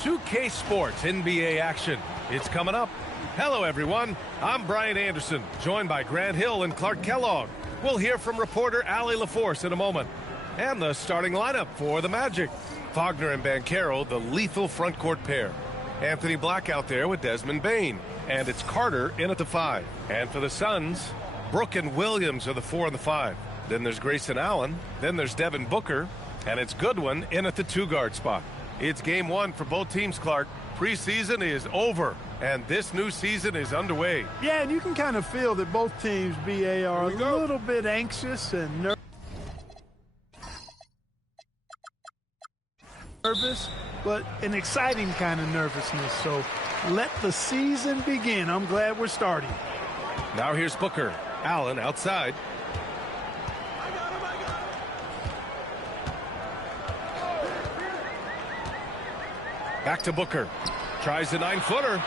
2K Sports NBA action. It's coming up. Hello, everyone. I'm Brian Anderson, joined by Grant Hill and Clark Kellogg. We'll hear from reporter Allie LaForce in a moment. And the starting lineup for the Magic. Wagner and Banchero, the lethal front court pair. Anthony Black out there with Desmond Bane. And it's Carter in at the 5. And for the Suns, Brooke and Williams are the 4 and the 5. Then there's Grayson Allen. Then there's Devin Booker. And it's Goodwin in at the 2-guard spot. It's game 1 for both teams, Clark. Preseason is over, and this new season is underway. Yeah, and you can kind of feel that both teams, BA, are a little bit anxious and nervous, but an exciting kind of nervousness. So let the season begin. I'm glad we're starting. Now here's Booker. Allen outside. Back to Booker. Tries the 9-footer.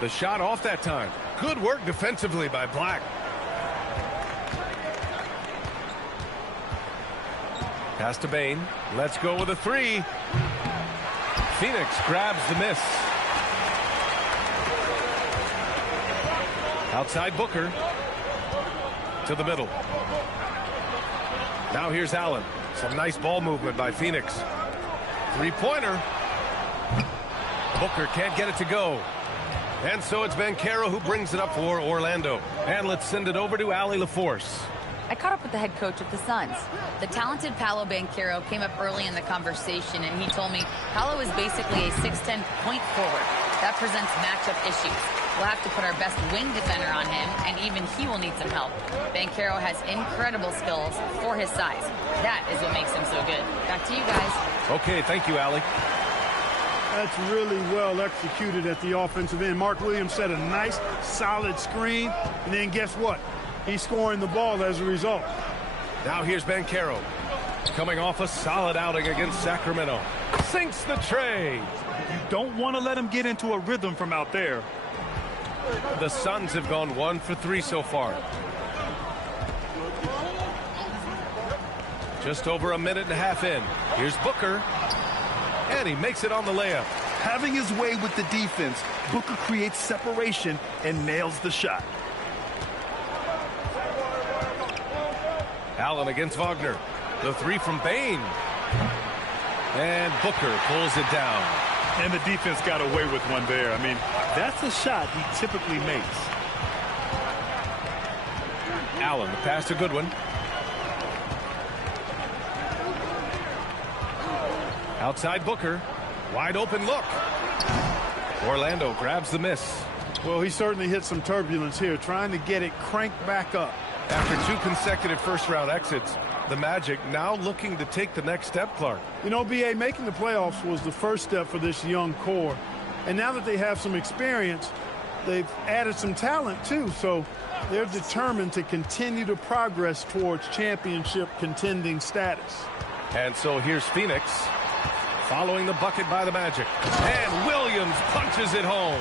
The shot off that time. Good work defensively by Black. Pass to Bane. Let's go with a 3. Phoenix grabs the miss. Outside Booker. To the middle. Now here's Allen. Some nice ball movement by Phoenix. 3-pointer. Booker can't get it to go. And so it's Banchero who brings it up for Orlando. And let's send it over to Allie LaForce. I caught up with the head coach of the Suns. The talented Paolo Banchero came up early in the conversation, and he told me Paolo is basically a 6'10" point forward. That presents matchup issues. We'll have to put our best wing defender on him, and even he will need some help. Banchero has incredible skills for his size. That is what makes him so good. Back to you guys. Okay, thank you, Allie. That's really well executed at the offensive end. Mark Williams set a nice, solid screen, and then guess what? He's scoring the ball as a result. Now here's Banchero. Coming off a solid outing against Sacramento. Sinks the tray. You don't want to let him get into a rhythm from out there. The Suns have gone 1 for 3 so far. Just over a minute and a half in. Here's Booker. And he makes it on the layup. Having his way with the defense, Booker creates separation and nails the shot. Allen against Wagner. The 3 from Bane. And Booker pulls it down. And the defense got away with one there. I mean, that's a shot he typically makes. Allen, the pass to Goodwin. Outside Booker. Wide open look. Orlando grabs the miss. Well, he certainly hit some turbulence here, trying to get it cranked back up. After 2 consecutive first-round exits, the Magic now looking to take the next step, Clark. You know, B.A., making the playoffs was the first step for this young core. And now that they have some experience, they've added some talent, too. So they're determined to continue to progress towards championship contending status. And so here's Phoenix following the bucket by the Magic. And Williams punches it home.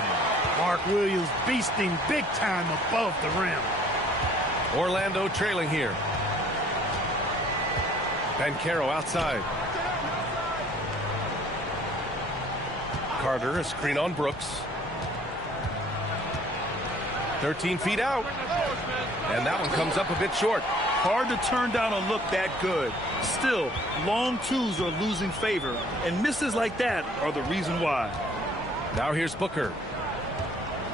Mark Williams beasting big time above the rim. Orlando trailing here. Banchero outside. Carter, a screen on Brooks. 13 feet out. And that one comes up a bit short. Hard to turn down a look that good. Still, long twos are losing favor, and misses like that are the reason why. Now here's Booker.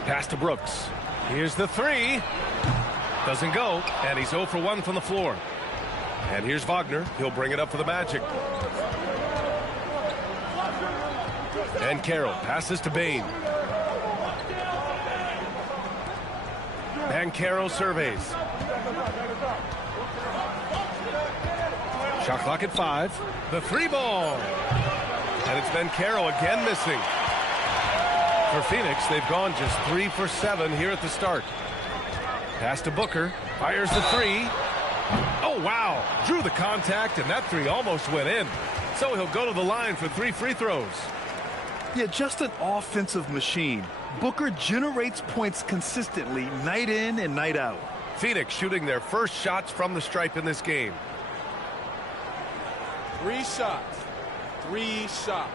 Pass to Brooks. Here's the 3. Doesn't go, and he's 0 for 1 from the floor. And here's Wagner. He'll bring it up for the Magic. And Carroll passes to Bane. And Carroll surveys. Shot clock at 5. The 3 ball. And it's Banchero again missing. For Phoenix, they've gone just 3 for 7 here at the start. Pass to Booker. Fires the 3. Oh, wow. Drew the contact, and that 3 almost went in. So he'll go to the line for 3 free throws. Yeah, just an offensive machine. Booker generates points consistently, night in and night out. Phoenix shooting their first shots from the stripe in this game. 3 shots. 3 shots.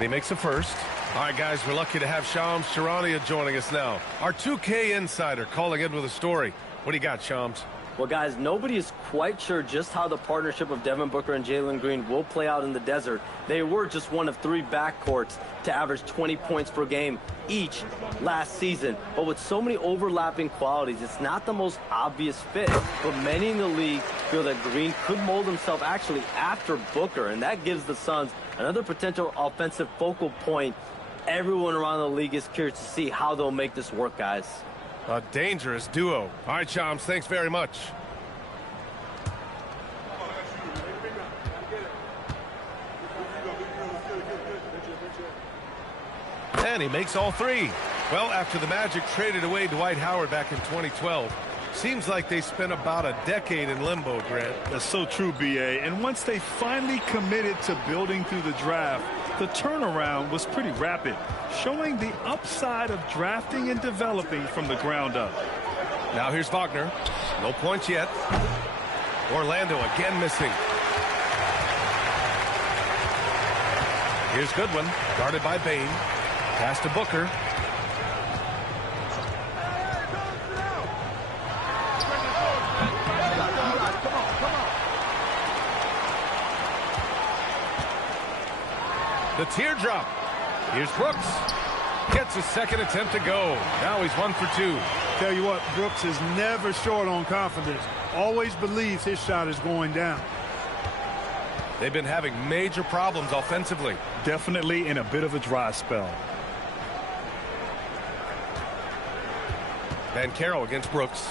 And he makes a first. All right, guys, we're lucky to have Shams Charania joining us now. Our 2K insider calling in with a story. What do you got, Shams? Well, guys, nobody is quite sure just how the partnership of Devin Booker and Jalen Green will play out in the desert. They were just one of 3 backcourts to average 20 points per game each last season. But with so many overlapping qualities, it's not the most obvious fit. But many in the league feel that Green could mold himself actually after Booker, and that gives the Suns another potential offensive focal point. Everyone around the league is curious to see how they'll make this work, guys. A dangerous duo. All right, Shams, thanks very much. And he makes all 3. Well, after the Magic traded away Dwight Howard back in 2012, seems like they spent about a decade in limbo, Grant. That's so true, B.A. And once they finally committed to building through the draft, the turnaround was pretty rapid, showing the upside of drafting and developing from the ground up. Now here's Wagner. No points yet. Orlando again missing. Here's Goodwin, guarded by Bane. Pass to Booker. The teardrop. Here's Brooks. Gets his second attempt to go. Now he's 1 for 2. Tell you what, Brooks is never short on confidence. Always believes his shot is going down. They've been having major problems offensively. Definitely in a bit of a dry spell. Banchero against Brooks.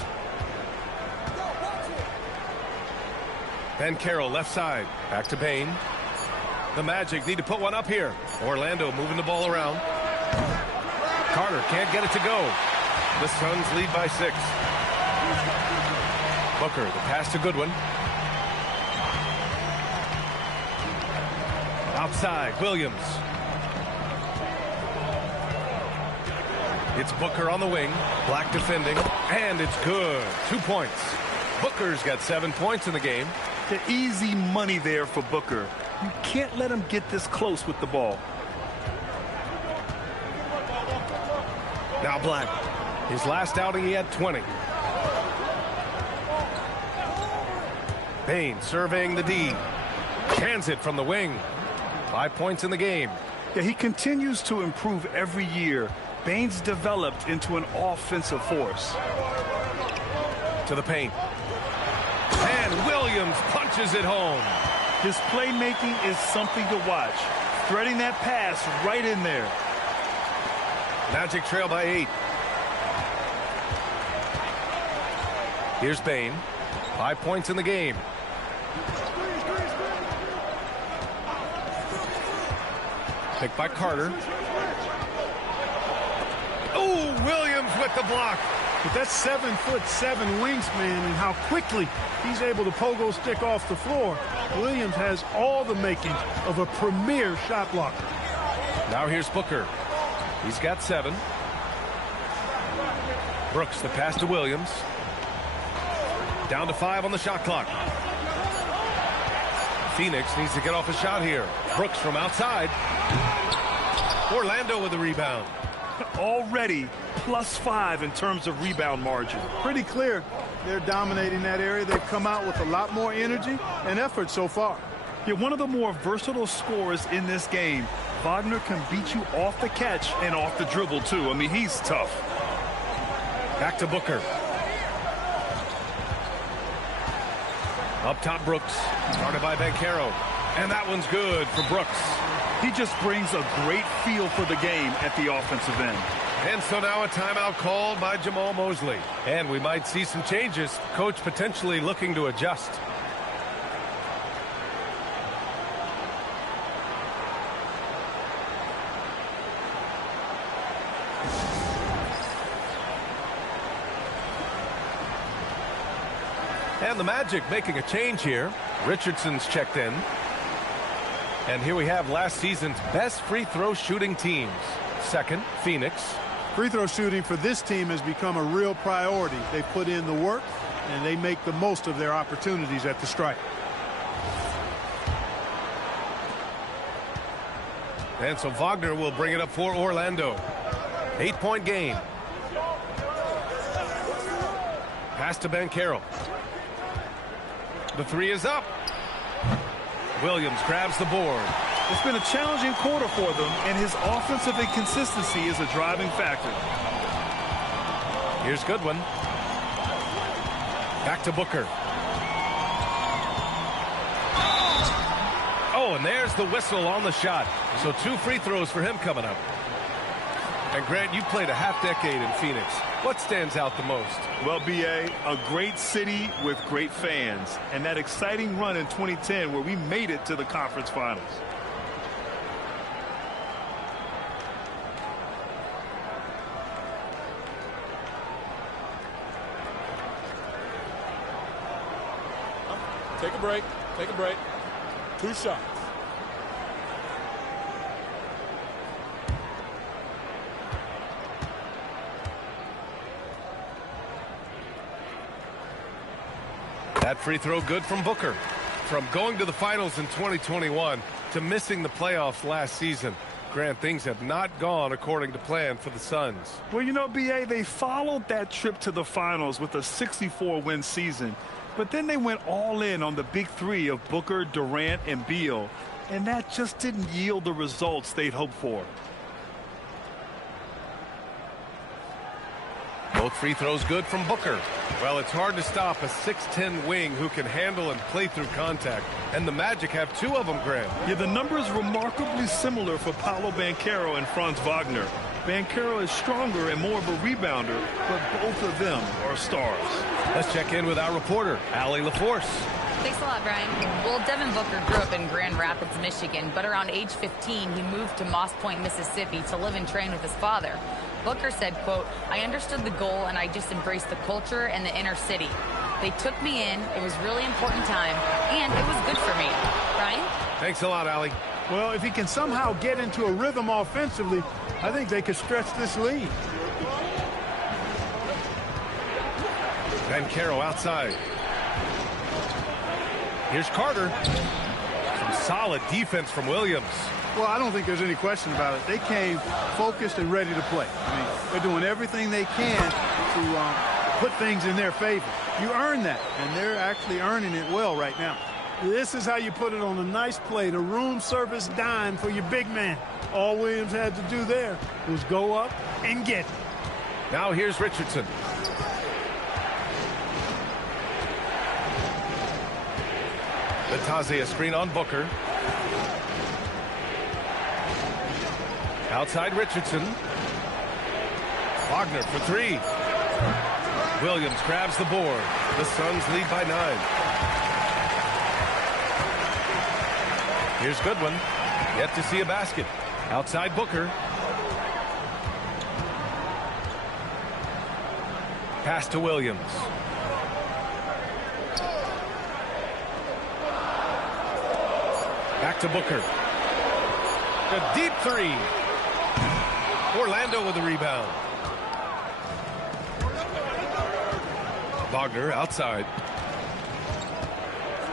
Banchero left side. Back to Bane. The Magic need to put one up here. Orlando moving the ball around. Carter can't get it to go. The Suns lead by 6. Booker, the pass to Goodwin. Outside, Williams. It's Booker on the wing. Black defending. And it's good. 2 points. Booker's got 7 points in the game. The easy money there for Booker. You can't let him get this close with the ball. Now Black. His last outing, he had 20. Bane surveying the D. Hands it from the wing. 5 points in the game. Yeah, he continues to improve every year. Bane's developed into an offensive force. To the paint. And Williams punches it home. His playmaking is something to watch. Threading that pass right in there. Magic trail by 8. Here's Bane. 5 points in the game. Picked by Carter. Oh, Williams with the block. But that's 7'7" wingspan, and how quickly he's able to pogo stick off the floor. Williams has all the makings of a premier shot blocker. Now here's Booker. He's got 7. Brooks, the pass to Williams. Down to 5 on the shot clock. Phoenix needs to get off a shot here. Brooks from outside. Orlando with the rebound. Already +5 in terms of rebound margin. Pretty clear they're dominating that area. They've come out with a lot more energy and effort so far. Yeah, one of the more versatile scorers in this game. Wagner can beat you off the catch and off the dribble, too. I mean, he's tough. Back to Booker. Up top, Brooks. Started by Banchero. And that one's good for Brooks. He just brings a great feel for the game at the offensive end. And so now a timeout called by Jamal Mosley. And we might see some changes. Coach potentially looking to adjust. And the Magic making a change here. Richardson's checked in. And here we have last season's best free throw shooting teams. Second, Phoenix. Free throw shooting for this team has become a real priority. They put in the work, and they make the most of their opportunities at the stripe. And so Wagner will bring it up for Orlando. 8-point game. Pass to Banchero. The three is up. Williams grabs the board. It's been a challenging quarter for them, and his offensive inconsistency is a driving factor. Here's Goodwin. Back to Booker. Oh, and there's the whistle on the shot. So 2 free throws for him coming up. And Grant, you played a half-decade in Phoenix. What stands out the most? Well, B.A., a great city with great fans. And that exciting run in 2010 where we made it to the conference finals. Take a break. Take a break. 2 shots. That free throw good from Booker. From going to the finals in 2021 to missing the playoffs last season, Grant, things have not gone according to plan for the Suns. Well, you know, B.A., they followed that trip to the finals with a 64-win season. But then they went all in on the big three of Booker, Durant, and Beal. And that just didn't yield the results they'd hoped for. Both free throws good from Booker. Well, it's hard to stop a 6'10 wing who can handle and play through contact. And the Magic have 2 of them, Grant. Yeah, the numbers remarkably similar for Paolo Banchero and Franz Wagner. Banchero is stronger and more of a rebounder, but both of them are stars. Let's check in with our reporter, Allie LaForce. Thanks a lot, Brian. Well, Devin Booker grew up in Grand Rapids, Michigan, but around age 15, he moved to Moss Point, Mississippi to live and train with his father. Booker said, quote, "I understood the goal and I just embraced the culture and the inner city. They took me in. It was really important time, and it was good for me." Brian? Thanks a lot, Allie. Well, if he can somehow get into a rhythm offensively, I think they could stretch this lead. Banchero outside. Here's Carter. Some solid defense from Williams. Well, I don't think there's any question about it. They came focused and ready to play. I mean, they're doing everything they can to put things in their favor. You earn that, and they're actually earning it well right now. This is how you put it on a nice play, the room service dime for your big man. All Williams had to do there was go up and get it. Now here's Richardson. Batazzi, a screen on Booker. Outside Richardson. Wagner for 3. Williams grabs the board. The Suns lead by 9. Here's Goodwin. Yet to see a basket. Outside Booker. Pass to Williams. Back to Booker. A deep 3. Orlando with the rebound. Wagner outside.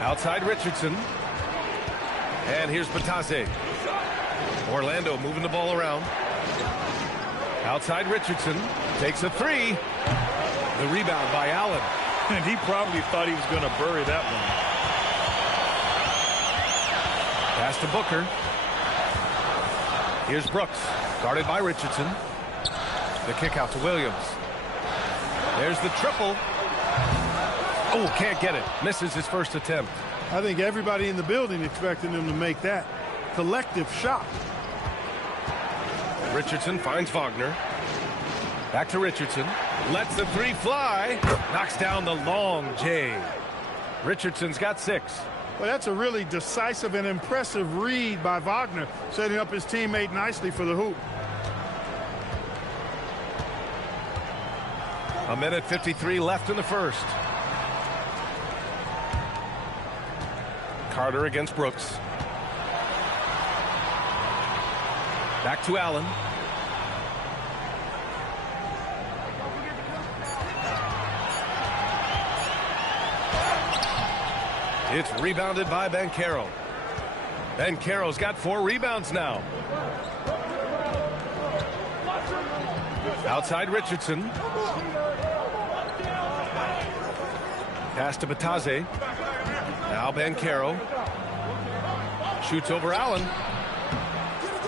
Outside Richardson. And here's Batazzi. Orlando moving the ball around. Outside Richardson. Takes a 3. The rebound by Allen. And he probably thought he was going to bury that one. Pass to Booker. Here's Brooks. Guarded by Richardson. The kick out to Williams. There's the triple. Oh, can't get it. Misses his first attempt. I think everybody in the building expected him to make that collective shot. Richardson finds Wagner. Back to Richardson. Lets the 3 fly. Knocks down the long J. Richardson's got 6. Well, that's a really decisive and impressive read by Wagner, setting up his teammate nicely for the hoop. A minute 53 left in the first. Carter against Brooks. Back to Allen. It's rebounded by Banchero. Banchero's got 4 rebounds now. Outside Richardson. Pass to Bataze. Now Banchero. Shoots over Allen.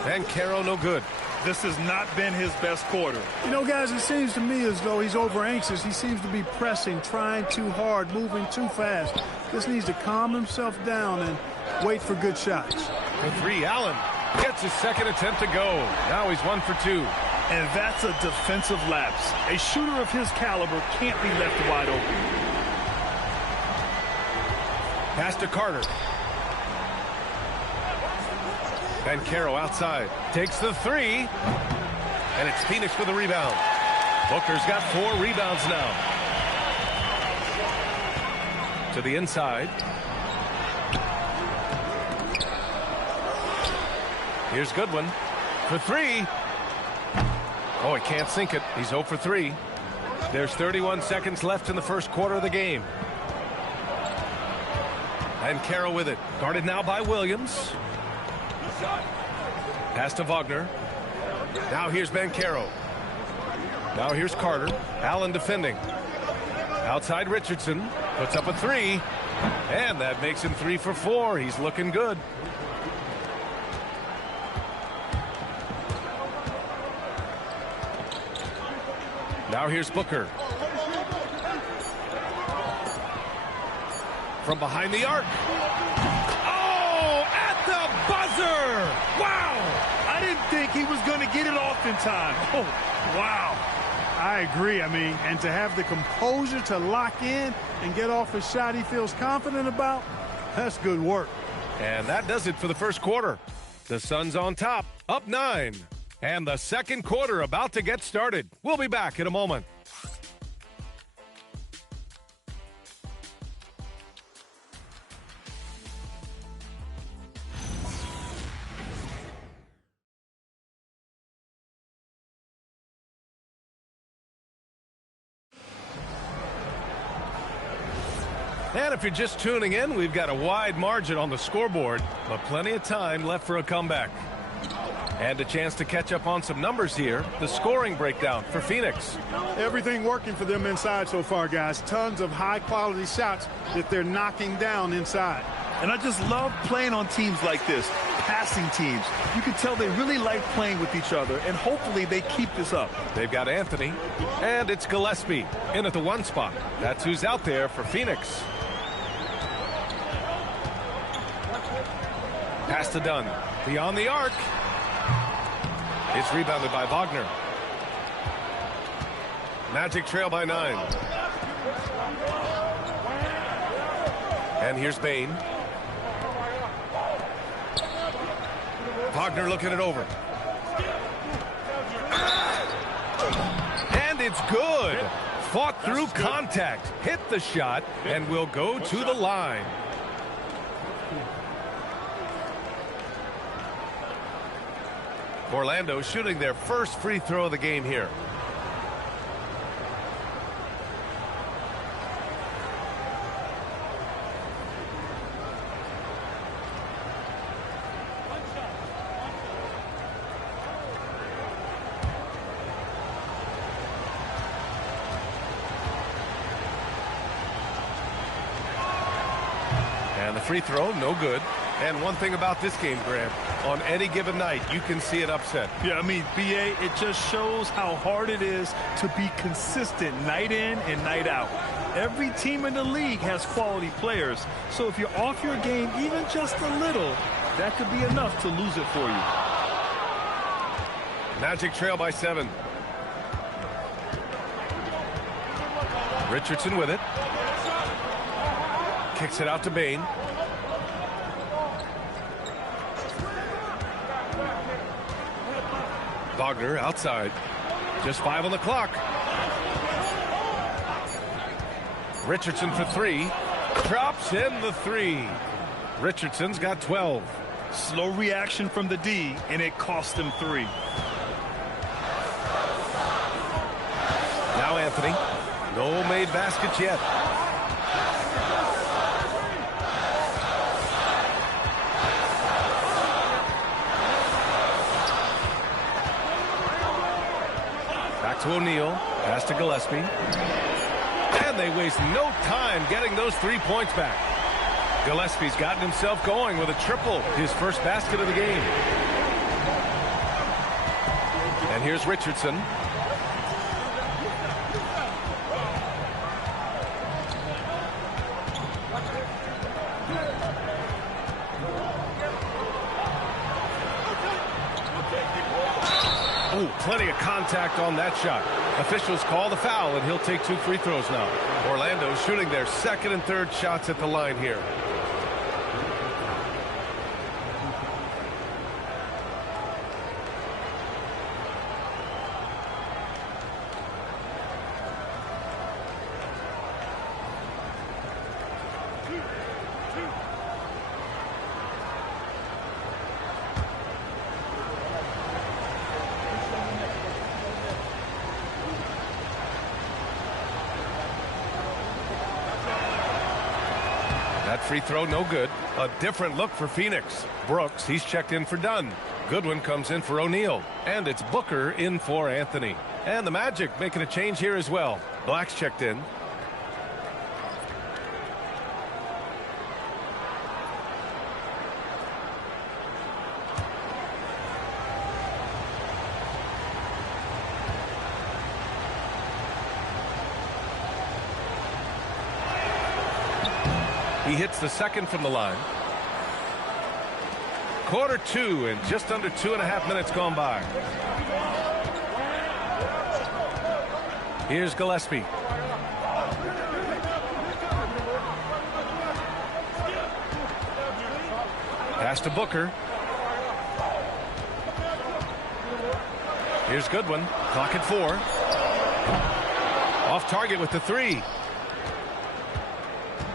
Banchero no good. This has not been his best quarter. You know, guys, it seems to me as though he's over anxious. He seems to be pressing, trying too hard, moving too fast. Just needs to calm himself down and wait for good shots. For three, Allen gets his second attempt to go. Now he's 1 for 2. And that's a defensive lapse. A shooter of his caliber can't be left wide open. Pass to Carter. Banchero outside. Takes the three. And it's Phoenix with a rebound. Booker's got 4 rebounds now. To the inside. Here's Goodwin for 3. Oh, he can't sink it. He's 0 for 3. There's 31 seconds left in the first quarter of the game. And Carroll with it. Guarded now by Williams. Pass to Wagner. Now here's Banchero. Now here's Carter. Allen defending. Outside Richardson. Puts up a 3. And that makes him 3 for 4. He's looking good. Now here's Booker. From behind the arc. Oh, at the buzzer! Wow! I didn't think he was going to get it off in time. Oh, wow. I agree. I mean, and to have the composure to lock in and get off a shot he feels confident about, that's good work. And that does it for the first quarter. The Suns on top, up 9. And the second quarter about to get started. We'll be back in a moment. And if you're just tuning in, we've got a wide margin on the scoreboard, but plenty of time left for a comeback. And a chance to catch up on some numbers here. The scoring breakdown for Phoenix. Everything working for them inside so far, guys. Tons of high-quality shots that they're knocking down inside. And I just love playing on teams like this, passing teams. You can tell they really like playing with each other, and hopefully they keep this up. They've got Anthony, and it's Gillespie in at the 1 spot. That's who's out there for Phoenix. Pass to Dunn. Beyond the arc. It's rebounded by Wagner. Magic trail by 9. And here's Bain. Wagner looking it over. And it's good. Fought through contact. Hit the shot and will go to the line. Orlando shooting their first free throw of the game here. And the free throw, no good. And one thing about this game, Grant, on any given night, you can see an upset. Yeah, I mean, BA, it just shows how hard it is to be consistent night in and night out. Every team in the league has quality players. So if you're off your game even just a little, that could be enough to lose it for you. Magic trail by 7. Richardson with it. Kicks it out to Bain. Wagner outside. Just 5 on the clock. Richardson for 3. Drops in the 3. Richardson's got 12. Slow reaction from the D, and it cost him 3. Now Anthony. No made baskets yet. Back to O'Neal. Pass to Gillespie. And they waste no time getting those 3 points back. Gillespie's gotten himself going with a triple, his first basket of the game. And here's Richardson. Ooh, plenty of contact on that shot. Officials call the foul, and he'll take 2 free throws now. Orlando shooting their second and third shots at the line here. That free throw, no good. A different look for Phoenix. Brooks, he's checked in for Dunn. Goodwin comes in for O'Neal. And it's Booker in for Anthony. And the Magic making a change here as well. Black's checked in. He hits the second from the line. Quarter 2 and just under 2.5 minutes gone by. Here's Gillespie. Pass to Booker. Here's Goodwin. Clock at 4. Off target with the 3.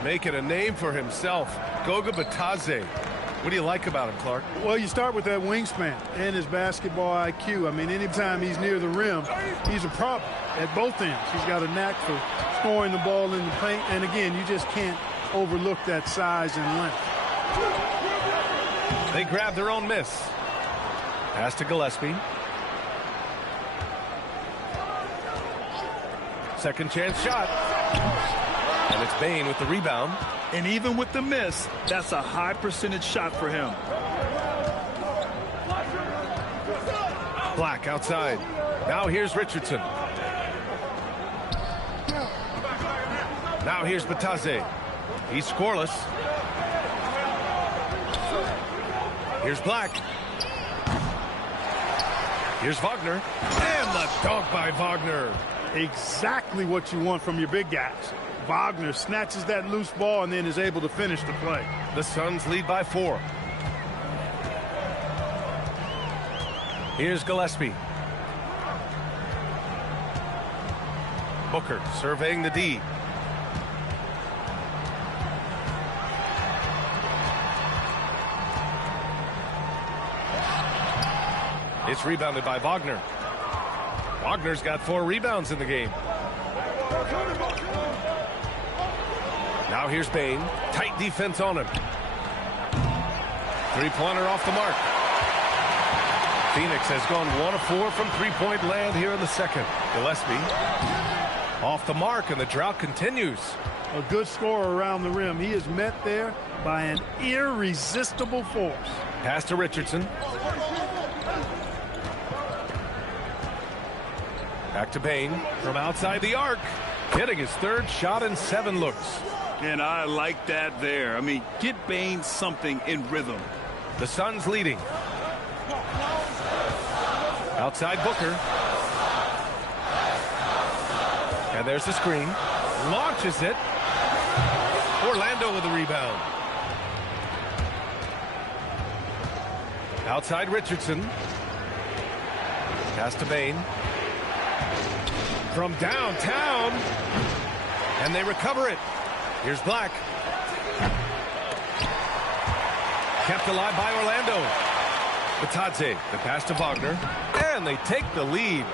Making a name for himself. Goga Bitadze. What do you like about him, Clark? Well, you start with that wingspan and his basketball IQ. I mean, anytime he's near the rim, he's a problem at both ends. He's got a knack for scoring the ball in the paint. And again, you just can't overlook that size and length. They grab their own miss. Pass to Gillespie. Second chance shot. And it's Bane with the rebound. And even with the miss, that's a high percentage shot for him. Black outside. Now here's Richardson. Now here's Bitadze. He's scoreless. Here's Black. Here's Wagner. And the dunk by Wagner. Exactly what you want from your big guys. Wagner snatches that loose ball and then is able to finish the play. The Suns lead by 4. Here's Gillespie. Booker surveying the D. It's rebounded by Wagner. Wagner's got 4 rebounds in the game. Now here's Bane. Tight defense on him. Three-pointer off the mark. Phoenix has gone 1 of 4 from three-point land here in the second. Gillespie off the mark, and the drought continues. A good scorer around the rim. He is met there by an irresistible force. Pass to Richardson. Back to Bane from outside the arc. Hitting his 3rd shot in 7 looks. And I like that there. I mean, get Bane something in rhythm. The Suns leading. Outside Booker. And there's the screen. Launches it. Orlando with the rebound. Outside Richardson. Pass to Bane. From downtown. And they recover it. Here's Black. Kept alive by Orlando. Bitadze, the pass to Wagner. And they take the lead.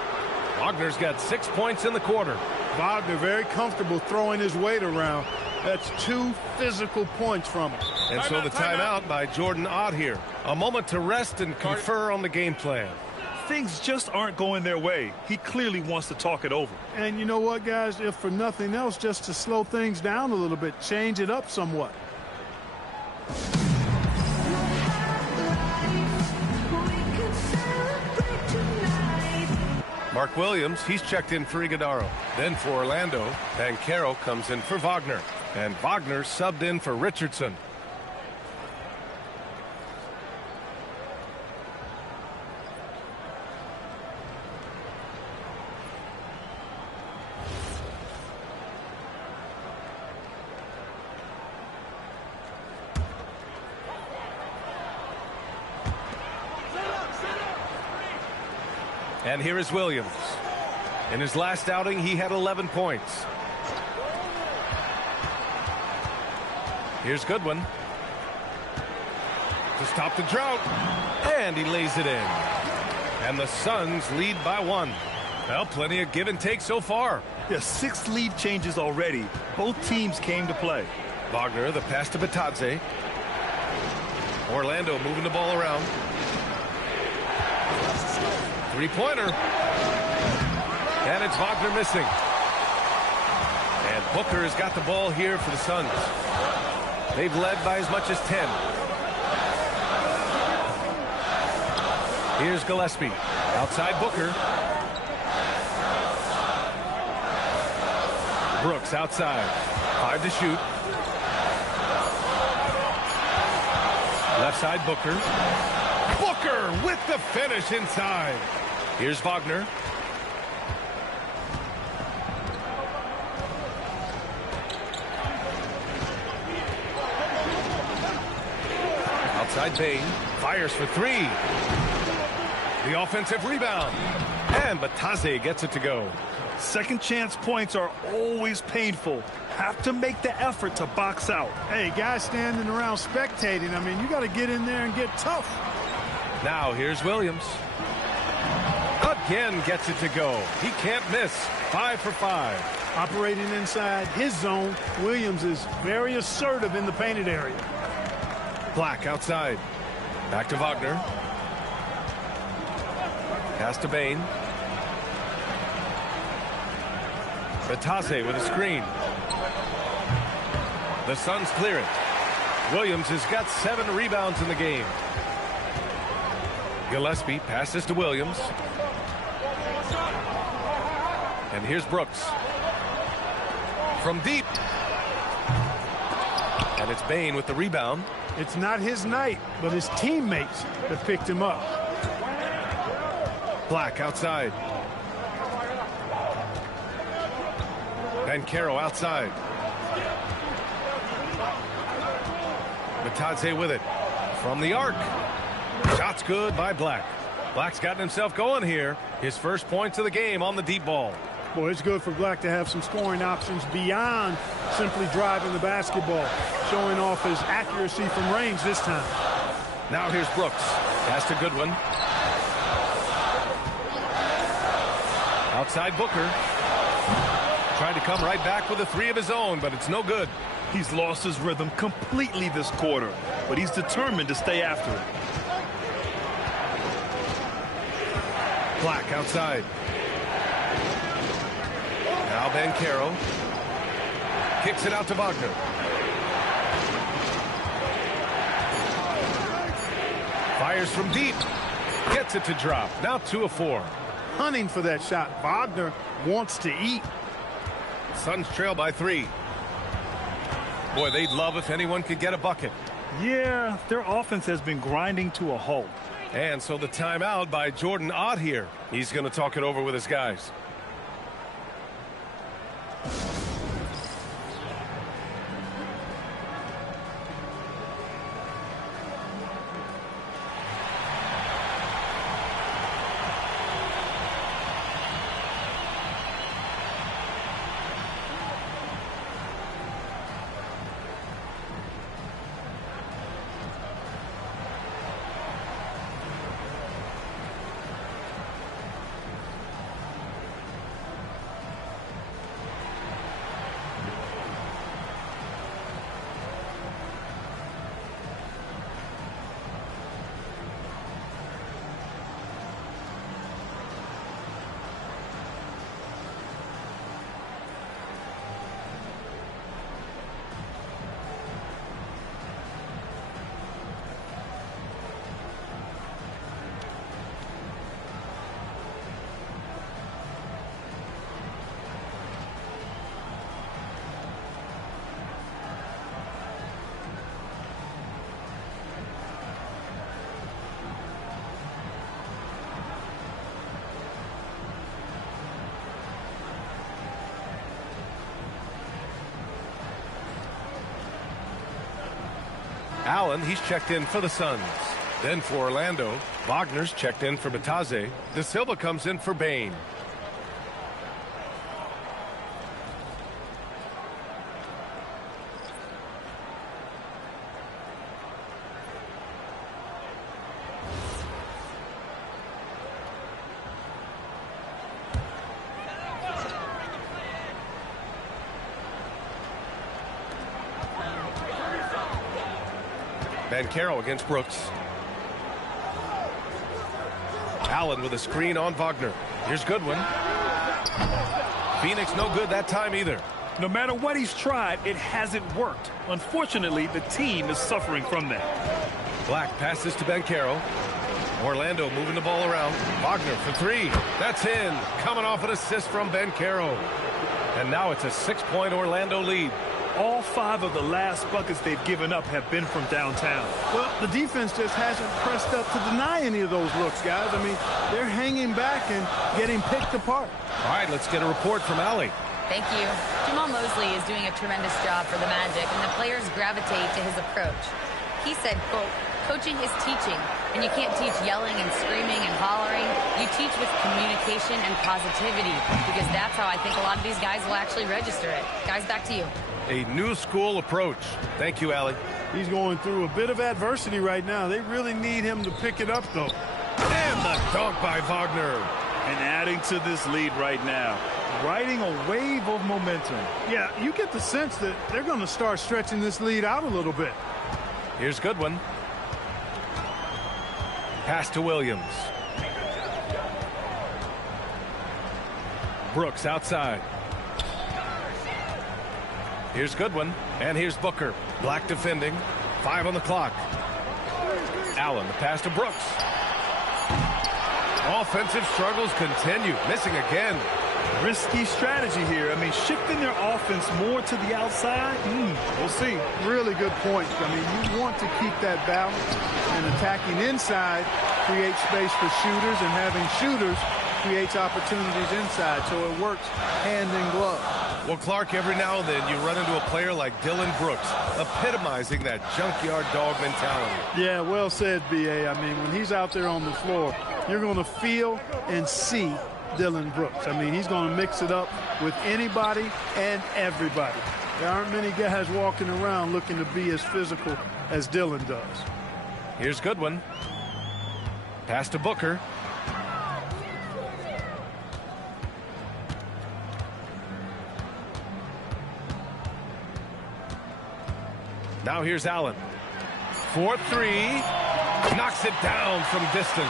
Wagner's got 6 points in the quarter. Wagner very comfortable throwing his weight around. That's 2 physical points from him. And so the timeout by Jordan Ott here. A moment to rest and confer on the game plan. Things just aren't going their way. He clearly wants to talk it over. And you know what, guys? If for nothing else, just to slow things down a little bit, change it up somewhat. Mark Williams, he's checked in for Iguodaro. Then for Orlando, Banchero comes in for Wagner. And Wagner subbed in for Richardson. And here is Williams. In his last outing, he had 11 points. Here's Goodwin to stop the drought. And he lays it in. And the Suns lead by 1. Well, plenty of give and take so far. Yeah, 6 lead changes already. Both teams came to play. Wagner, the pass to Batadze. Orlando moving the ball around. Three-pointer. And it's Wagner missing. And Booker has got the ball here for the Suns. They've led by as much as 10. Here's Gillespie. Outside Booker. Brooks outside. 5 to shoot. Left side Booker. Booker with the finish inside. Here's Wagner. Outside Bain. Fires for 3. The offensive rebound. And Batadze gets it to go. Second chance points are always painful. Have to make the effort to box out. Hey, guys standing around spectating, I mean, you got to get in there and get tough. Now here's Williams. Again gets it to go. He can't miss. 5 for 5. Operating inside his zone, Williams is very assertive in the painted area. Black outside. Back to Wagner. Pass to Bain. Batadze with a screen. The Suns clear it. Williams has got 7 rebounds in the game. Gillespie passes to Williams. And here's Brooks. From deep. And it's Bain with the rebound. It's not his night, but his teammates have picked him up. Black outside. Banchero outside. Batadze with it. From the arc. Shot's good by Black. Black's gotten himself going here. His first points of the game on the deep ball. Boy, it's good for Black to have some scoring options beyond simply driving the basketball, showing off his accuracy from range this time. Now here's Brooks. Pass to Goodwin. Outside Booker. Trying to come right back with a 3 of his own, but it's no good. He's lost his rhythm completely this quarter, but he's determined to stay after it. Black outside. Now Banchero. Kicks it out to Wagner. Fires from deep. Gets it to drop. Now 2 of 4. Hunting for that shot. Wagner wants to eat. Suns trail by 3. Boy, they'd love if anyone could get a bucket. Yeah, their offense has been grinding to a halt. And so the timeout by Jordan Ott here. He's going to talk it over with his guys. Allen, he's checked in for the Suns. Then for Orlando, Wagner's checked in for Bataze. De Silva comes in for Bain. Banchero against Brooks. Allen with a screen on Wagner. Here's Goodwin. Phoenix no good that time either. No matter what he's tried, it hasn't worked. Unfortunately, the team is suffering from that. Black passes to Banchero. Orlando moving the ball around. Wagner for three. That's in. Coming off an assist from Banchero. And now it's a 6-point Orlando lead. All 5 of the last buckets they've given up have been from downtown. Well, the defense just hasn't pressed up to deny any of those looks, guys. I mean, they're hanging back and getting picked apart. All right, let's get a report from Allie. Thank you. Jamal Mosley is doing a tremendous job for the Magic, and the players gravitate to his approach. He said, quote, coaching is teaching, and you can't teach yelling and screaming and hollering. You teach with communication and positivity, because that's how I think a lot of these guys will actually register it. Guys, back to you. A new school approach. Thank you, Allie. He's going through a bit of adversity right now. They really need him to pick it up, though. And the dunk by Wagner. And adding to this lead right now, riding a wave of momentum. Yeah, you get the sense that they're going to start stretching this lead out a little bit. Here's Goodwin. Pass to Williams. Brooks outside. Here's Goodwin, and here's Booker. Black defending. 5 on the clock. Allen, the pass to Brooks. Offensive struggles continue. Missing again. Risky strategy here. I mean, shifting their offense more to the outside, we'll see. Really good point. I mean, you want to keep that balance, and attacking inside creates space for shooters, and having shooters creates opportunities inside, so it works hand in glove. Well, Clark, every now and then you run into a player like Dylan Brooks, epitomizing that junkyard dog mentality. Yeah, well said, B.A. I mean, when he's out there on the floor, you're going to feel and see Dylan Brooks. I mean, he's going to mix it up with anybody and everybody. There aren't many guys walking around looking to be as physical as Dylan does. Here's Goodwin. Pass to Booker. Now here's Allen. 4-3. Knocks it down from distance.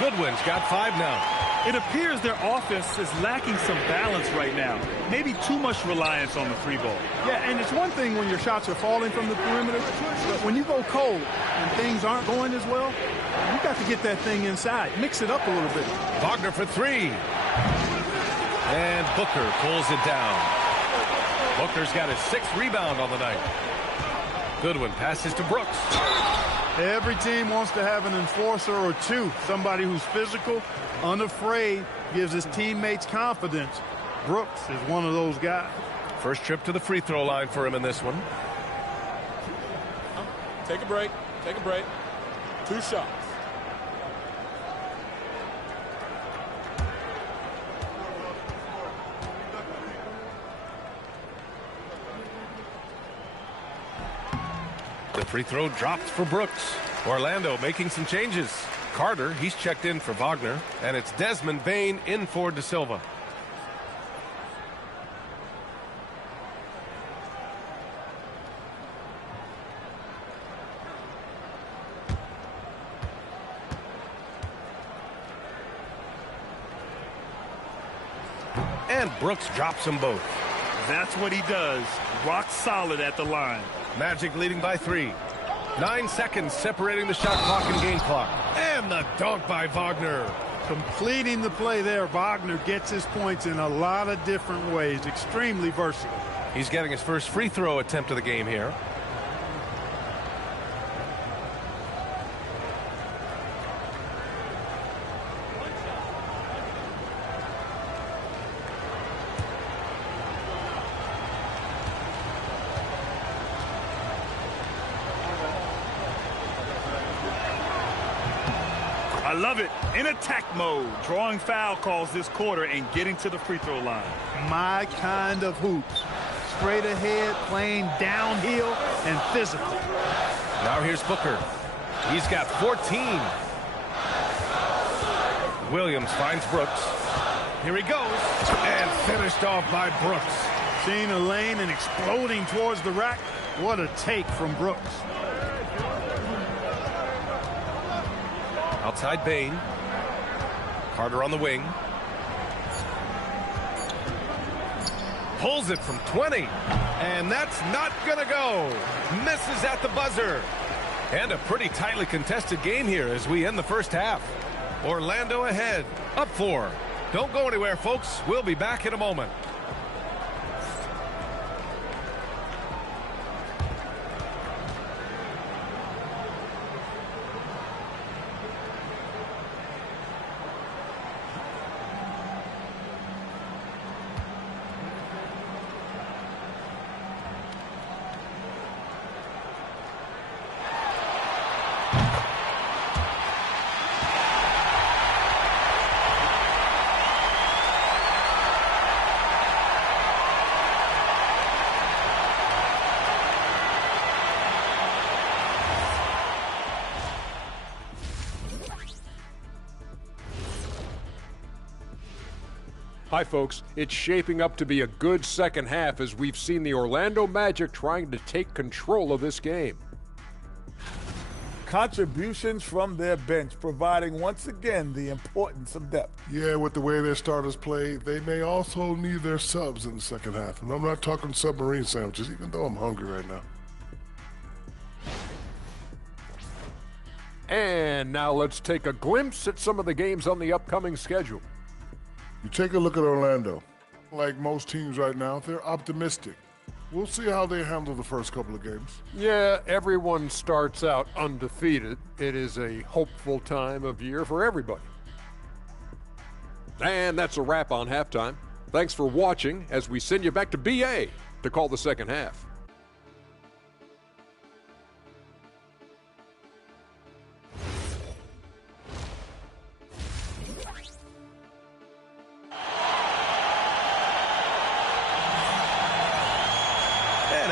Goodwin's got 5 now. It appears their offense is lacking some balance right now. Maybe too much reliance on the 3-ball. Yeah, and it's one thing when your shots are falling from the perimeter, but when you go cold and things aren't going as well, you got to get that thing inside. Mix it up a little bit. Wagner for 3. And Booker pulls it down. Booker's got his 6th rebound on the night. Goodwin passes to Brooks. Every team wants to have an enforcer or two, somebody who's physical, unafraid, gives his teammates confidence. Brooks is one of those guys. First trip to the free throw line for him in this one. Take a break. Take a break. 2 shots. The free throw dropped for Brooks. Orlando making some changes. Carter, he's checked in for Wagner, and it's Desmond Bain in for De Silva. And Brooks drops them both. That's what he does. Rock solid at the line. Magic leading by 3. 9 seconds separating the shot clock and game clock. And the dunk by Wagner. Completing the play there, Wagner gets his points in a lot of different ways. Extremely versatile. He's getting his first free throw attempt of the game here. I love it. In attack mode, drawing foul calls this quarter and getting to the free throw line. My kind of hoops. Straight ahead, playing downhill, and physical. Now here's Booker. He's got 14. Williams finds Brooks. Here he goes. And finished off by Brooks. Seeing a lane and exploding towards the rack. What a take from Brooks. Outside Bain. Carter on the wing. Pulls it from 20. And that's not going to go. Misses at the buzzer. And a pretty tightly contested game here as we end the first half. Orlando ahead. Up 4. Don't go anywhere, folks. We'll be back in a moment. Hi, folks. It's shaping up to be a good second half as we've seen the Orlando Magic trying to take control of this game. Contributions from their bench, providing once again the importance of depth. Yeah, with the way their starters play, they may also need their subs in the second half. And I'm not talking submarine sandwiches, even though I'm hungry right now. And now let's take a glimpse at some of the games on the upcoming schedule. You take a look at Orlando. Like most teams right now, they're optimistic. We'll see how they handle the first couple of games. Yeah, everyone starts out undefeated. It is a hopeful time of year for everybody. And that's a wrap on halftime. Thanks for watching as we send you back to BA to call the second half.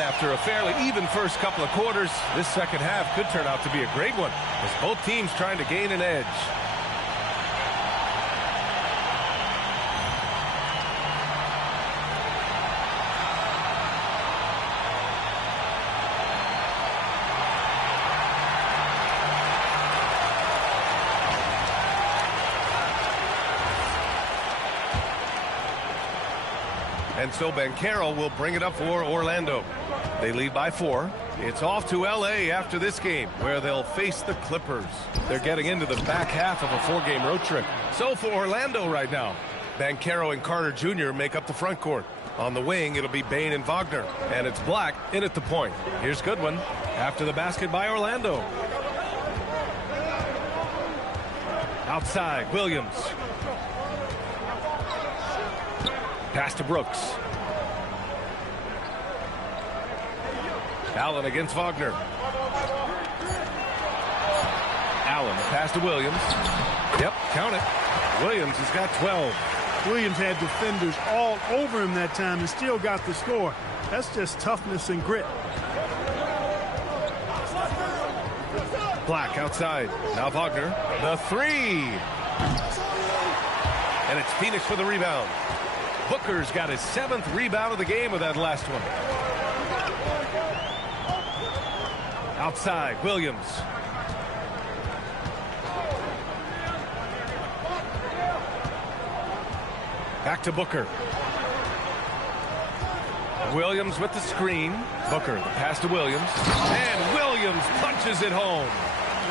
After a fairly even first couple of quarters, this second half could turn out to be a great one as both teams trying to gain an edge. And so Banchero will bring it up for Orlando. They lead by 4. It's off to L.A. after this game, where they'll face the Clippers. They're getting into the back half of a 4-game road trip. So for Orlando right now, Banchero and Carter Jr. make up the front court. On the wing, it'll be Bain and Wagner. And it's Black in at the point. Here's Goodwin after the basket by Orlando. Outside, Williams. Pass to Brooks. Allen against Wagner. Allen, pass to Williams. Yep, count it. Williams has got 12. Williams had defenders all over him that time and still got the score. That's just toughness and grit. Black outside. Now Wagner. The 3. And it's Phoenix for the rebound. Booker's got his 7th rebound of the game with that last one. Outside, Williams. Back to Booker. Williams with the screen. Booker, the pass to Williams. And Williams punches it home.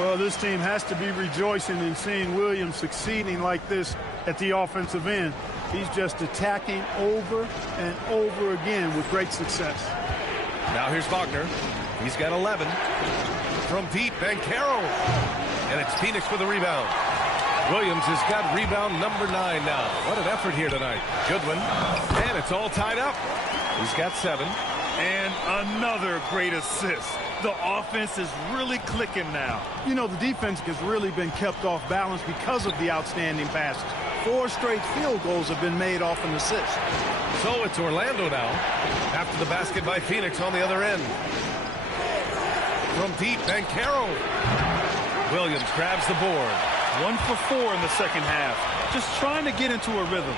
Well, this team has to be rejoicing in seeing Williams succeeding like this at the offensive end. He's just attacking over and over again with great success. Now here's Wagner. He's got 11. From deep, Banchero. And it's Phoenix for the rebound. Williams has got rebound number 9 now. What an effort here tonight. Goodwin. And it's all tied up. He's got 7. And another great assist. The offense is really clicking now. You know, the defense has really been kept off balance because of the outstanding passes. 4 straight field goals have been made off an assist. So it's Orlando now, after the basket by Phoenix on the other end. From deep, Banchero. Williams grabs the board. 1 for 4 in the second half. Just trying to get into a rhythm.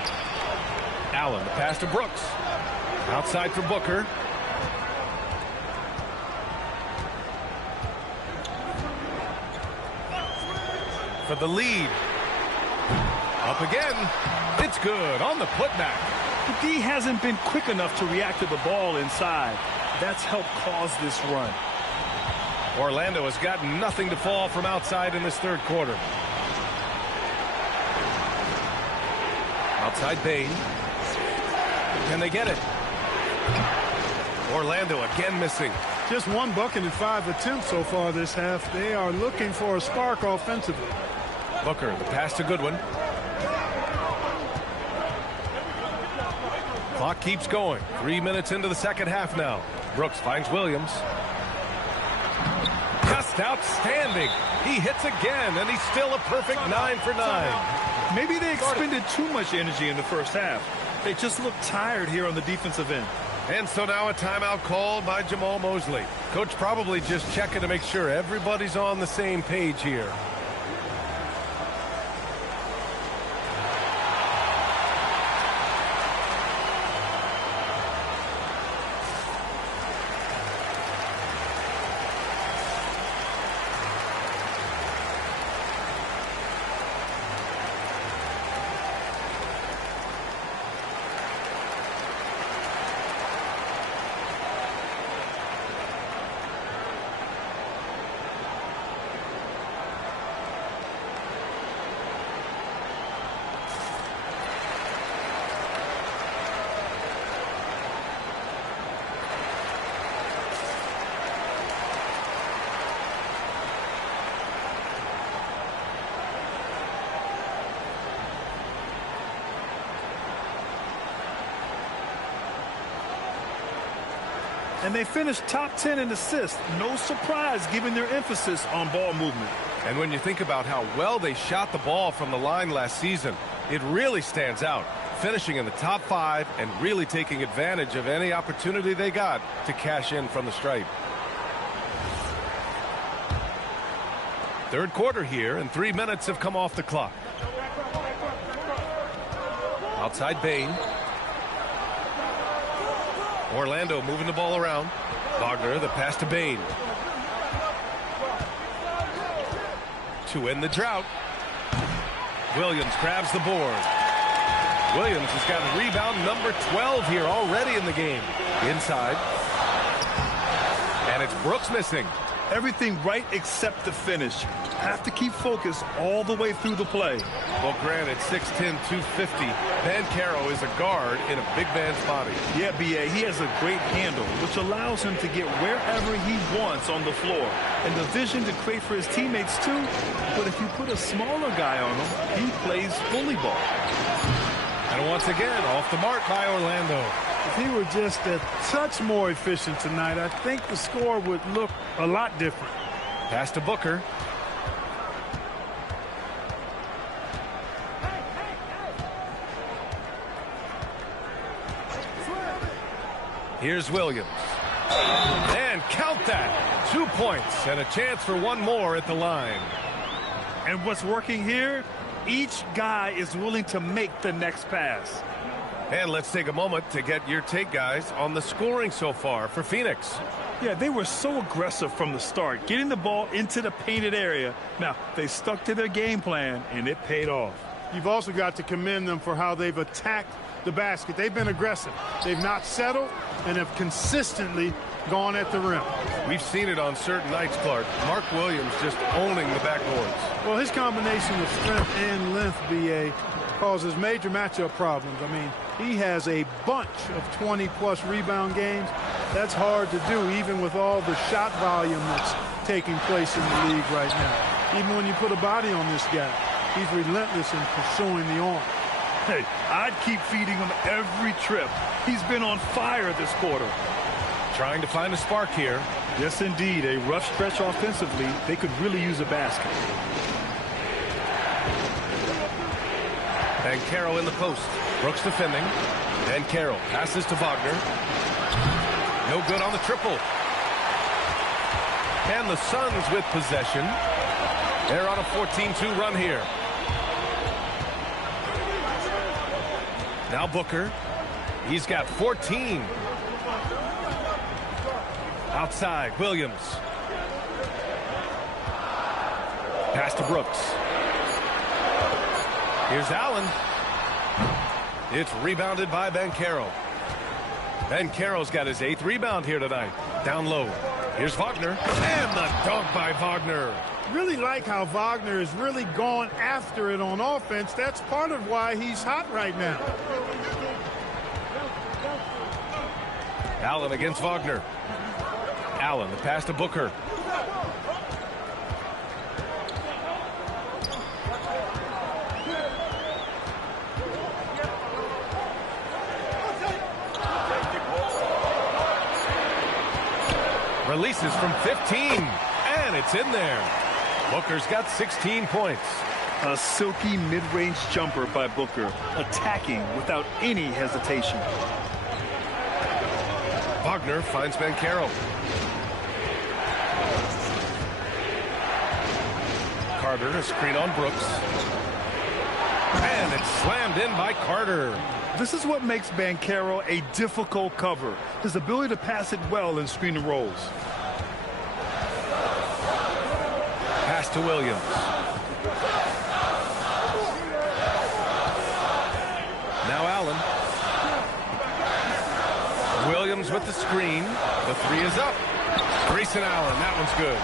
Allen, the pass to Brooks. Outside for Booker. For the lead. Up again. It's good on the putback. The D hasn't been quick enough to react to the ball inside. That's helped cause this run. Orlando has got nothing to fall from outside in this third quarter. Outside Bain. Can they get it? Orlando again missing. Just 1 bucket in 5 attempts so far this half. They are looking for a spark offensively. Booker, the pass to Goodwin. Clock keeps going. 3 minutes into the second half now. Brooks finds Williams. Just outstanding. He hits again, and he's still a perfect 9 for 9. Maybe they expended too much energy in the first half. They just look tired here on the defensive end. And so now a timeout called by Jamal Mosley. Coach probably just checking to make sure everybody's on the same page here. And they finished top 10 in assists. No surprise given their emphasis on ball movement. And when you think about how well they shot the ball from the line last season, it really stands out. Finishing in the top 5 and really taking advantage of any opportunity they got to cash in from the stripe. Third quarter here, and 3 minutes have come off the clock. Outside Bain. Orlando moving the ball around. Wagner, the pass to Bain. To end the drought. Williams grabs the board. Williams has got rebound number 12 here already in the game. Inside. And it's Brooks missing. Everything right except the finish. Have to keep focused all the way through the play. Well, granted, 6'10", 250. Banchero is a guard in a big man's body. Yeah, B.A., he has a great handle, which allows him to get wherever he wants on the floor. And the vision to create for his teammates, too. But if you put a smaller guy on him, he plays bully ball. And once again, off the mark by Orlando. If he were just a touch more efficient tonight, I think the score would look a lot different. Pass to Booker. Here's Williams. And count that. 2 points and a chance for one more at the line. And what's working here? Each guy is willing to make the next pass. And let's take a moment to get your take, guys, on the scoring so far for Phoenix. Yeah, they were so aggressive from the start, getting the ball into the painted area. Now, they stuck to their game plan, and it paid off. You've also got to commend them for how they've attacked the basket. They've been aggressive. They've not settled and have consistently gone at the rim. We've seen it on certain nights, Clark. Mark Williams just owning the backboards. Well, his combination of strength and length, B.A., causes major matchup problems. I mean, he has a bunch of 20-plus rebound games. That's hard to do, even with all the shot volume that's taking place in the league right now. Even when you put a body on this guy, he's relentless in pursuing the arm. Hey, I'd keep feeding him every trip. He's been on fire this quarter. trying to find a spark here. Yes, indeed. A rough stretch offensively. They could really use a basket. And Carroll in the post. Brooks defending. And Carroll passes to Wagner. No good on the triple. And the Suns with possession. They're on a 14-2 run here. Now Booker. He's got 14. Outside, Williams. Pass to Brooks. Here's Allen. It's rebounded by Banchero. Banchero's got his 8th rebound here tonight. Down low. Here's Wagner. And the dunk by Wagner. Really like how Wagner is really going after it on offense. That's part of why he's hot right now. Allen against Wagner. Allen, the pass to Booker. Releases from 15, and it's in there. Booker's got 16 points. A silky mid-range jumper by Booker, attacking without any hesitation. Wagner finds Banchero. Carter, a screen on Brooks. And it's slammed in by Carter. This is what makes Banchero a difficult cover. His ability to pass it well in screen and rolls. Pass to Williams. Now Allen. Williams with the screen. The 3 is up. Grayson Allen, that one's good.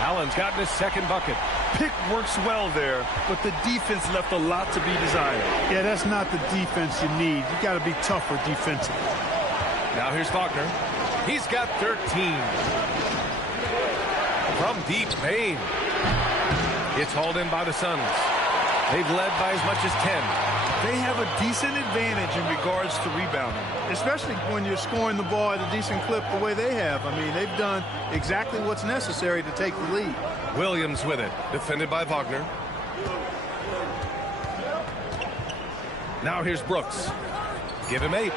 Allen's gotten his 2nd bucket. Pick works well there, but the defense left a lot to be desired. Yeah, that's not the defense you need. You got to be tougher defensively. Now here's Wagner. He's got 13. From deep, Payne. It's hauled in by the Suns. They've led by as much as 10. They have a decent advantage in regards to rebounding. Especially when you're scoring the ball at a decent clip the way they have. I mean, they've done exactly what's necessary to take the lead. Williams with it, defended by Wagner. Now here's Brooks. Give him 8.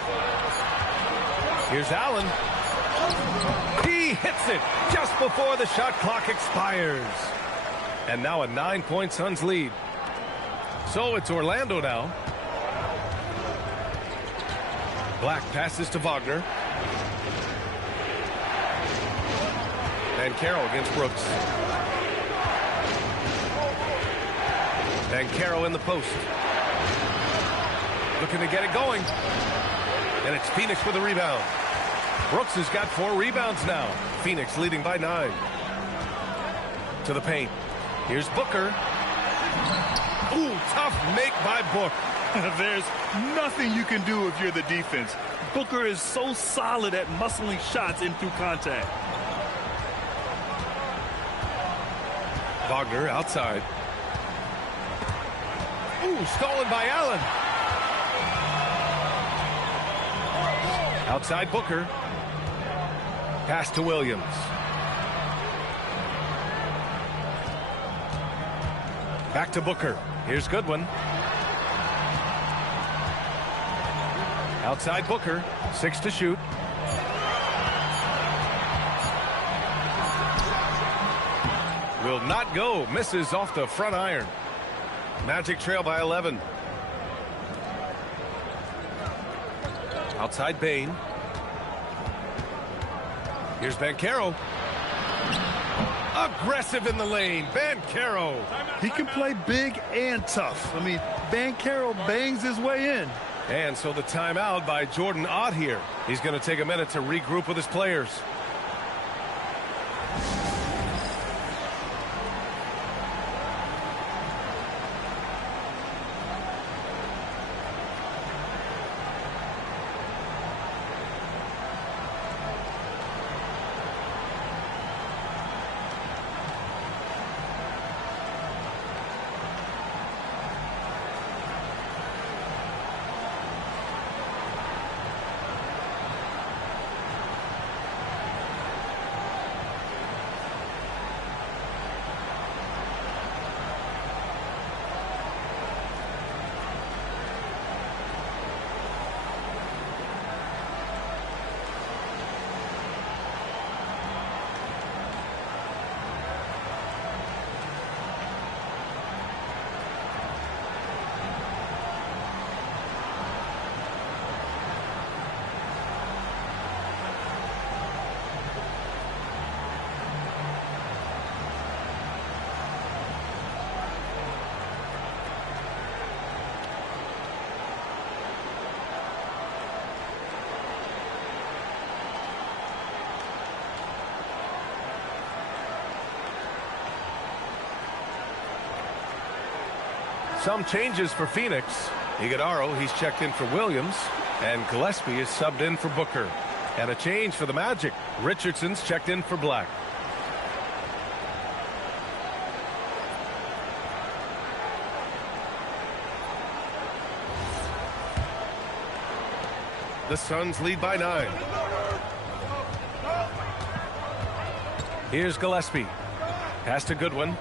Here's Allen. He hits it just before the shot clock expires. And now a 9-point Suns lead. So it's Orlando now. Black passes to Wagner. And Carroll against Brooks. And Carroll in the post. Looking to get it going. And it's Phoenix with a rebound. Brooks has got 4 rebounds now. Phoenix leading by 9. To the paint. Here's Booker. Ooh, tough make by Book. There's nothing you can do if you're the defense. Booker is so solid at muscling shots in through contact. Wagner outside. Ooh, stolen by Allen. Outside Booker. Pass to Williams. Back to Booker. Here's Goodwin. Outside Booker. 6 to shoot. Will not go. Misses off the front iron. Magic trail by 11. Outside Bain. Here's Banchero. Aggressive in the lane. Banchero. He can play big and tough. I mean, Banchero bangs his way in. And so the timeout by Jordan Ott here. He's going to take a minute to regroup with his players. Some changes for Phoenix. Iguodaro, he's checked in for Williams, and Gillespie is subbed in for Booker. And a change for the Magic. Richardson's checked in for Black. The Suns lead by 9. Here's Gillespie. Pass to Goodwin.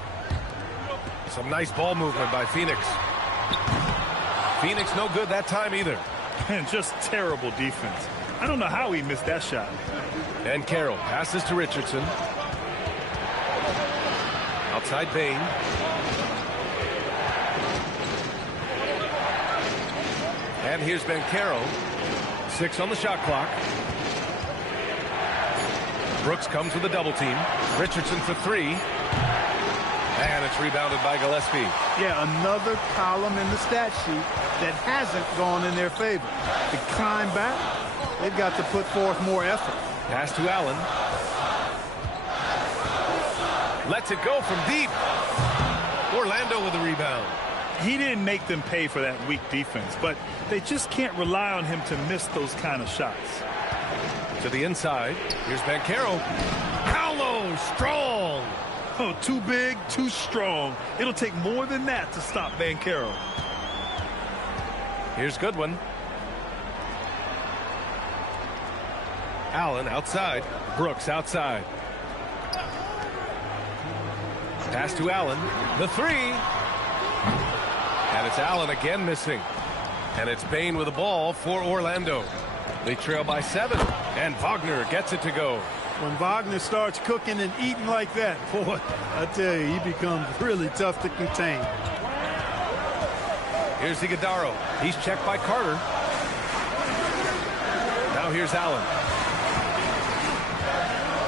Some nice ball movement by Phoenix. Phoenix no good that time either. And just terrible defense. I don't know how he missed that shot. And Carroll passes to Richardson. Outside Bain. And here's Banchero. 6 on the shot clock. Brooks comes with a double team. Richardson for 3. And it's rebounded by Gillespie. Yeah, another column in the stat sheet that hasn't gone in their favor. To climb back, they've got to put forth more effort. Pass to Allen. Lets it go from deep. Orlando with a rebound. He didn't make them pay for that weak defense, but they just can't rely on him to miss those kind of shots. To the inside. Here's Banchero. Paolo, strong. Oh, too big, too strong. It'll take more than that to stop Banchero. Here's Goodwin. Allen outside. Brooks outside. Pass to Allen. The 3. And it's Allen again missing. And it's Bain with the ball for Orlando. They trail by 7. And Wagner gets it to go. When Wagner starts cooking and eating like that, boy, I tell you, he becomes really tough to contain. Here's Iguodaro. He's checked by Carter. Now here's Allen.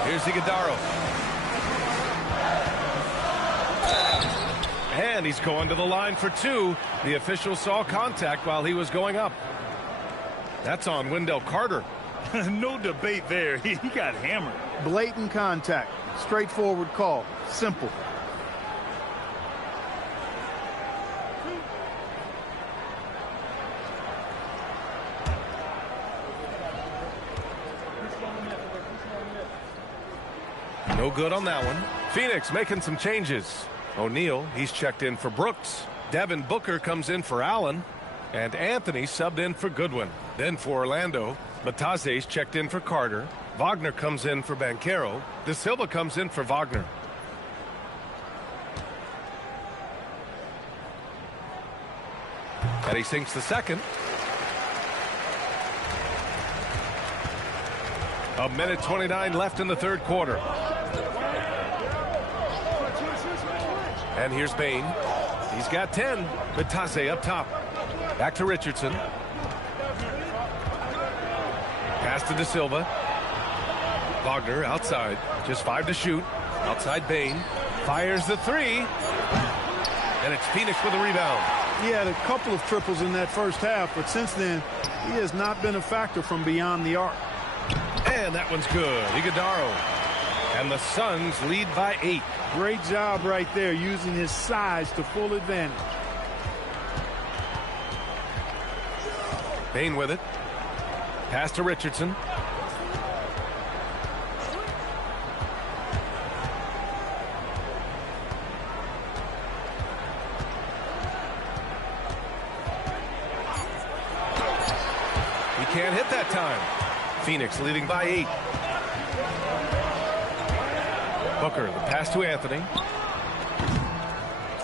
Here's Iguodaro. And he's going to the line for 2. The official saw contact while he was going up. That's on Wendell Carter. No debate there. He got hammered. Blatant contact. Straightforward call. Simple. No good on that one. Phoenix making some changes. O'Neal, he's checked in for Brooks. Devin Booker comes in for Allen. And Anthony subbed in for Goodwin. Then for Orlando, Batase's checked in for Carter. Wagner comes in for Banchero. De Silva comes in for Wagner. And he sinks the second. A minute 29 left in the third quarter. And here's Bain. He's got 10. Batase up top. Back to Richardson. Pass to De Silva. Wagner outside. Just 5 to shoot. Outside Bain. Fires the 3. And it's Phoenix with a rebound. He had a couple of triples in that first half, but since then, he has not been a factor from beyond the arc. And that one's good. Iguodaro. And the Suns lead by 8. Great job right there, using his size to full advantage. Bain with it. Pass to Richardson. He can't hit that time. Phoenix leading by 8. Booker, the pass to Anthony.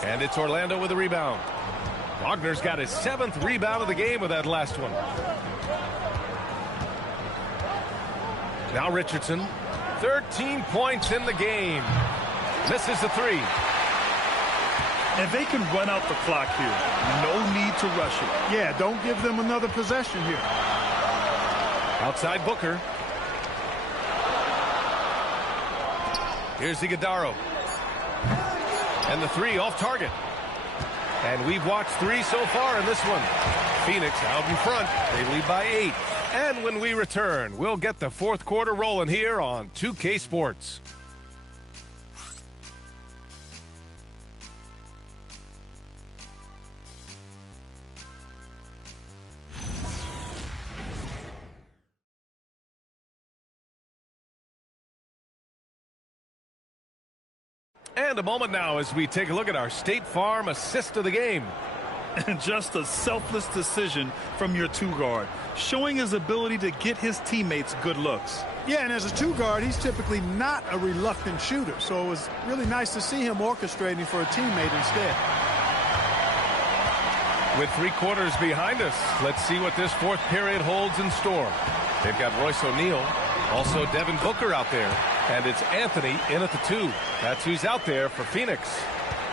And it's Orlando with a rebound. Wagner's got his 7th rebound of the game with that last one. Now Richardson. 13 points in the game. Misses the 3. And they can run out the clock here. No need to rush it. Yeah, don't give them another possession here. Outside Booker. Here's Iguodaro. And the 3 off target. And we've watched 3 so far in this one. Phoenix out in front. They lead by 8. And when we return, we'll get the fourth quarter rolling here on 2K Sports. And a moment now as we take a look at our State Farm assist of the game. And just a selfless decision from your two-guard, showing his ability to get his teammates good looks. Yeah, and as a two-guard, he's typically not a reluctant shooter, so it was really nice to see him orchestrating for a teammate instead. With 3 quarters behind us, let's see what this fourth period holds in store. They've got Royce O'Neal, also Devin Booker out there, and it's Anthony in at the 2. That's who's out there for Phoenix.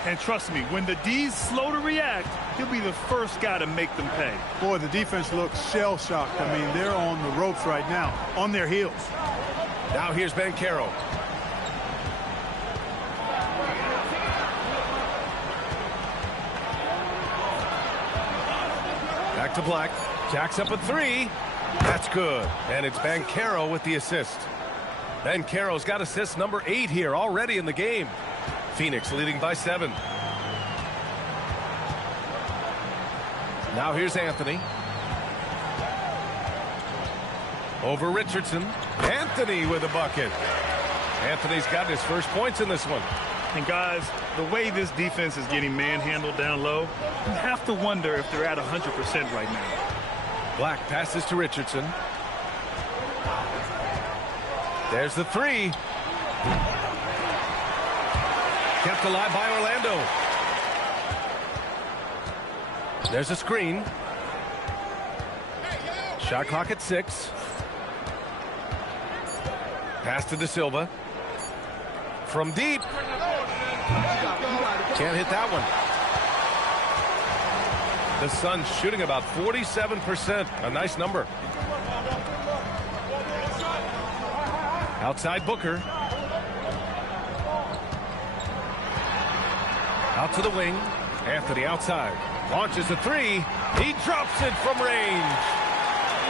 And trust me, when the D's slow to react, he'll be the first guy to make them pay. Boy, the defense looks shell-shocked. I mean, they're on the ropes right now, on their heels. Now here's Banchero. Back to Black. Jacks up a 3. That's good. And it's Banchero with the assist. Banchero's got assist number 8 here already in the game. Phoenix leading by 7. Now here's Anthony. Over Richardson. Anthony with a bucket. Anthony's got his first points in this one. And guys, the way this defense is getting manhandled down low, you have to wonder if they're at 100% right now. Black passes to Richardson. There's the 3. Kept alive by Orlando. There's a screen. Shot clock at 6. Pass to De Silva. From deep. Can't hit that one. The Suns shooting about 47%. A nice number. Outside Booker. Out to the wing. Anthony outside. Launches a 3. He drops it from range.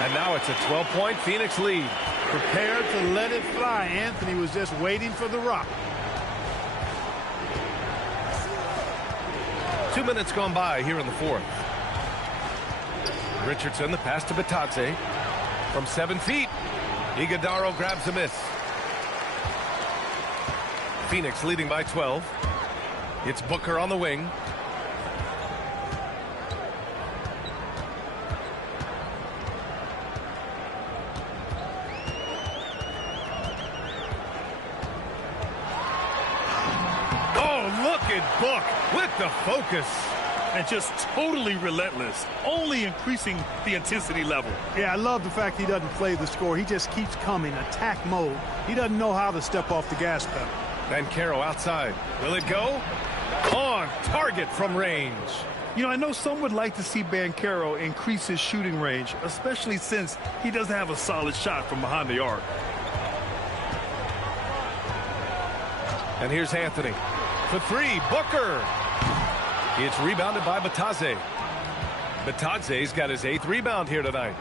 And now it's a 12-point Phoenix lead. Prepared to let it fly. Anthony was just waiting for the rock. 2 minutes gone by here in the fourth. Richardson, the pass to Batadze. From 7 feet. Iguodaro grabs a miss. Phoenix leading by 12. It's Booker on the wing. Oh, look at Book with the focus. And just totally relentless, only increasing the intensity level. Yeah, I love the fact he doesn't play the score. He just keeps coming, attack mode. He doesn't know how to step off the gas pedal. Banchero outside. Will it go? On target from range. You know, I know some would like to see Banchero increase his shooting range, especially since he doesn't have a solid shot from behind the arc. And here's Anthony. For 3, Booker. It's rebounded by Batadze. Batadze's got his 8th rebound here tonight.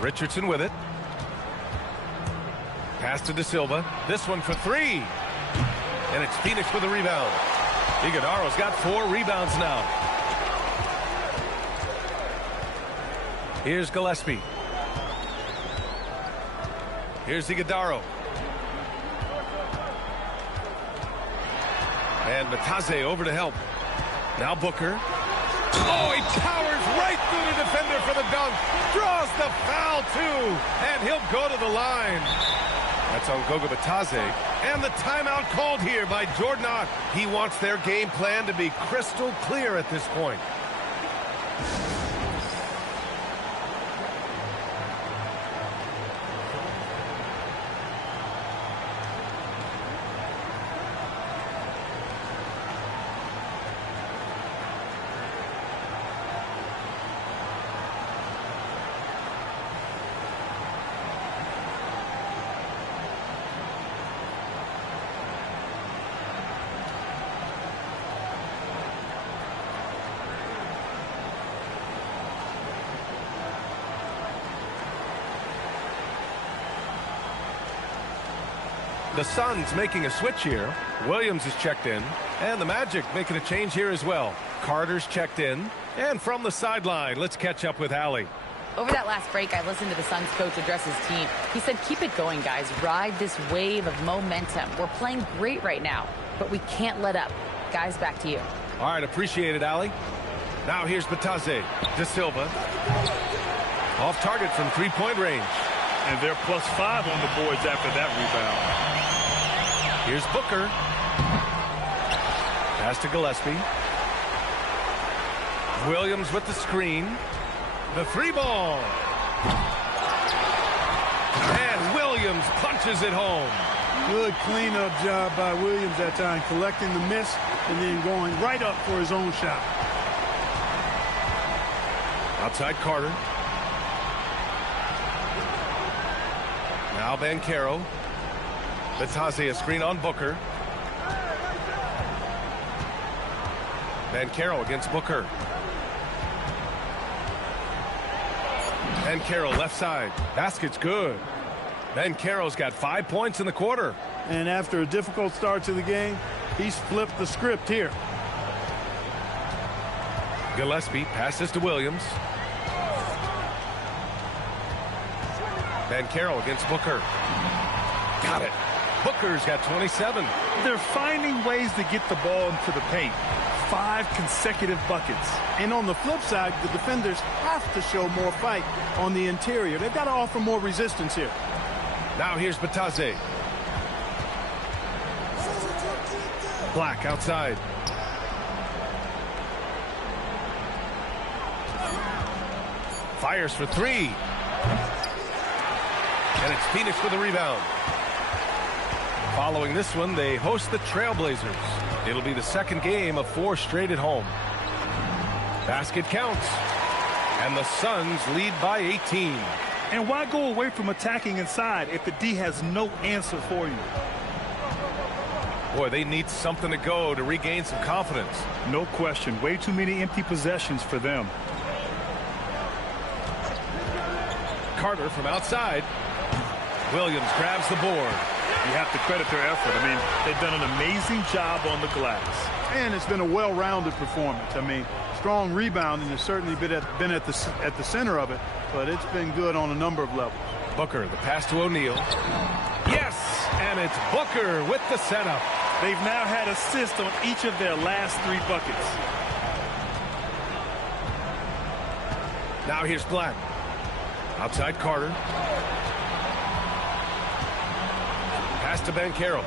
Richardson with it. Pass to De Silva. This one for 3. And it's Phoenix with a rebound. Iguodaro's got 4 rebounds now. Here's Gillespie. Here's Iguodaro. And Batadze over to help. Now Booker. Oh, he powers right through the defender for the dunk. Draws the foul, too. And he'll go to the line. That's on Goga Batadze. And the timeout called here by Jordan Ott. He wants their game plan to be crystal clear at this point. The Suns making a switch here. Williams is checked in. And the Magic making a change here as well. Carter's checked in. And from the sideline, let's catch up with Allie. Over that last break, I listened to the Suns coach address his team. He said, keep it going, guys. Ride this wave of momentum. We're playing great right now, but we can't let up. Guys, back to you. All right, appreciate it, Allie. Now here's Bataze. De Silva. Off target from three-point range. And they're +5 on the boards after that rebound. Here's Booker. Pass to Gillespie. Williams with the screen. The three ball. And Williams punches it home. Good cleanup job by Williams that time, collecting the miss and then going right up for his own shot. Outside Carter. Now Banchero. Bataze, a screen on Booker. Banchero against Booker. Banchero left side. Basket's good. Banchero's got 5 points in the quarter. And after a difficult start to the game, he's flipped the script here. Gillespie passes to Williams. Banchero against Booker. Got it. Booker's got 27. They're finding ways to get the ball into the paint. 5 consecutive buckets. And on the flip side, the defenders have to show more fight on the interior. They've got to offer more resistance here. Now here's Bataze. Black outside. Fires for three. And it's Phoenix with the rebound. Following this one, they host the Trailblazers. It'll be the second game of 4 straight at home. Basket counts. And the Suns lead by 18. And why go away from attacking inside if the D has no answer for you? Boy, they need something to go to regain some confidence. No question. Way too many empty possessions for them. Carter from outside. Williams grabs the board. You have to credit their effort. I mean, they've done an amazing job on the glass. And it's been a well-rounded performance. I mean, strong rebounding has certainly been at the center of it, but it's been good on a number of levels. Booker, the pass to O'Neal. Yes, and it's Booker with the setup. They've now had assists on each of their last 3 buckets. Now here's Black. Outside Carter. Pass to Banchero.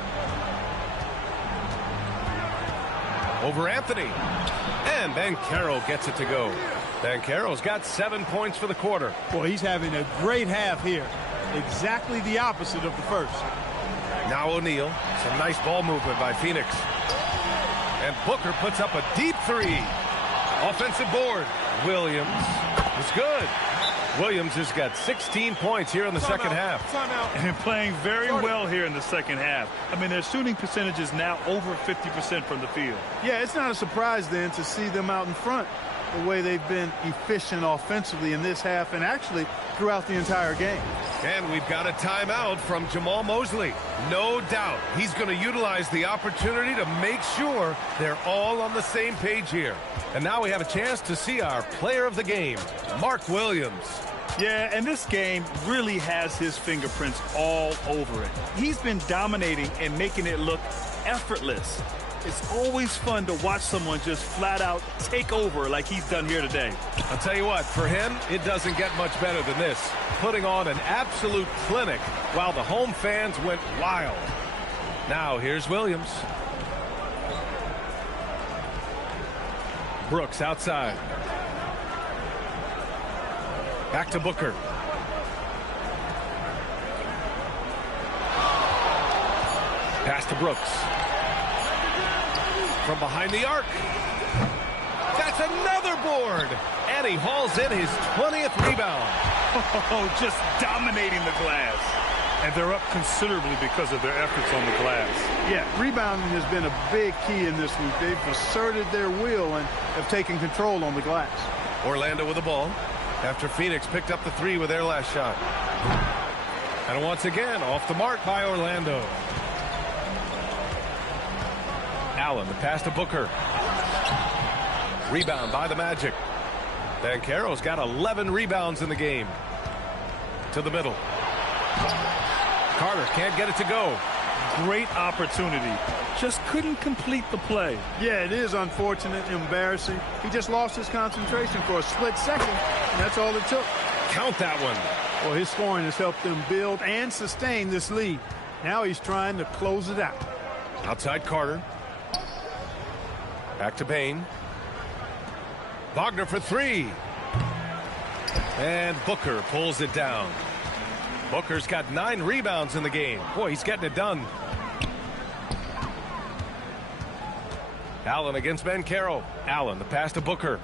Over Anthony. And Banchero gets it to go. Banchero's got 7 points for the quarter. Boy, he's having a great half here. Exactly the opposite of the first. Now O'Neal. Some nice ball movement by Phoenix. And Booker puts up a deep 3. Offensive board. Williams is good. Williams has got 16 points here in the second half. And playing very well here in the second half. I mean, their shooting percentage is now over 50% from the field. Yeah, it's not a surprise then to see them out in front the way they've been efficient offensively in this half and actually throughout the entire game. And we've got a timeout from Jamal Mosley. No doubt he's going to utilize the opportunity to make sure they're all on the same page here. And now we have a chance to see our player of the game, Mark Williams. Yeah, and this game really has his fingerprints all over it. He's been dominating and making it look effortless. It's always fun to watch someone just flat out take over like he's done here today. I'll tell you what, for him, it doesn't get much better than this. Putting on an absolute clinic while the home fans went wild. Now here's Williams. Brooks outside. Back to Booker. Pass to Brooks. From behind the arc. That's another board. And he hauls in his 20th rebound. Oh, just dominating the glass. And they're up considerably because of their efforts on the glass. Yeah, rebounding has been a big key in this week. They've asserted their will and have taken control on the glass. Orlando with the ball after Phoenix picked up the 3 with their last shot. And once again, off the mark by Orlando. Allen, the pass to Booker. Rebound by the Magic. Banchero's got 11 rebounds in the game. To the middle. Carter can't get it to go. Great opportunity. Just couldn't complete the play. Yeah, it is unfortunate, embarrassing. He just lost his concentration for a split second, and that's all it took. Count that one. Well, his scoring has helped them build and sustain this lead. Now he's trying to close it out. Outside Carter. Back to Payne. Wagner for three. And Booker pulls it down. Booker's got 9 rebounds in the game. Boy, he's getting it done. Allen against Banchero. Allen, the pass to Booker.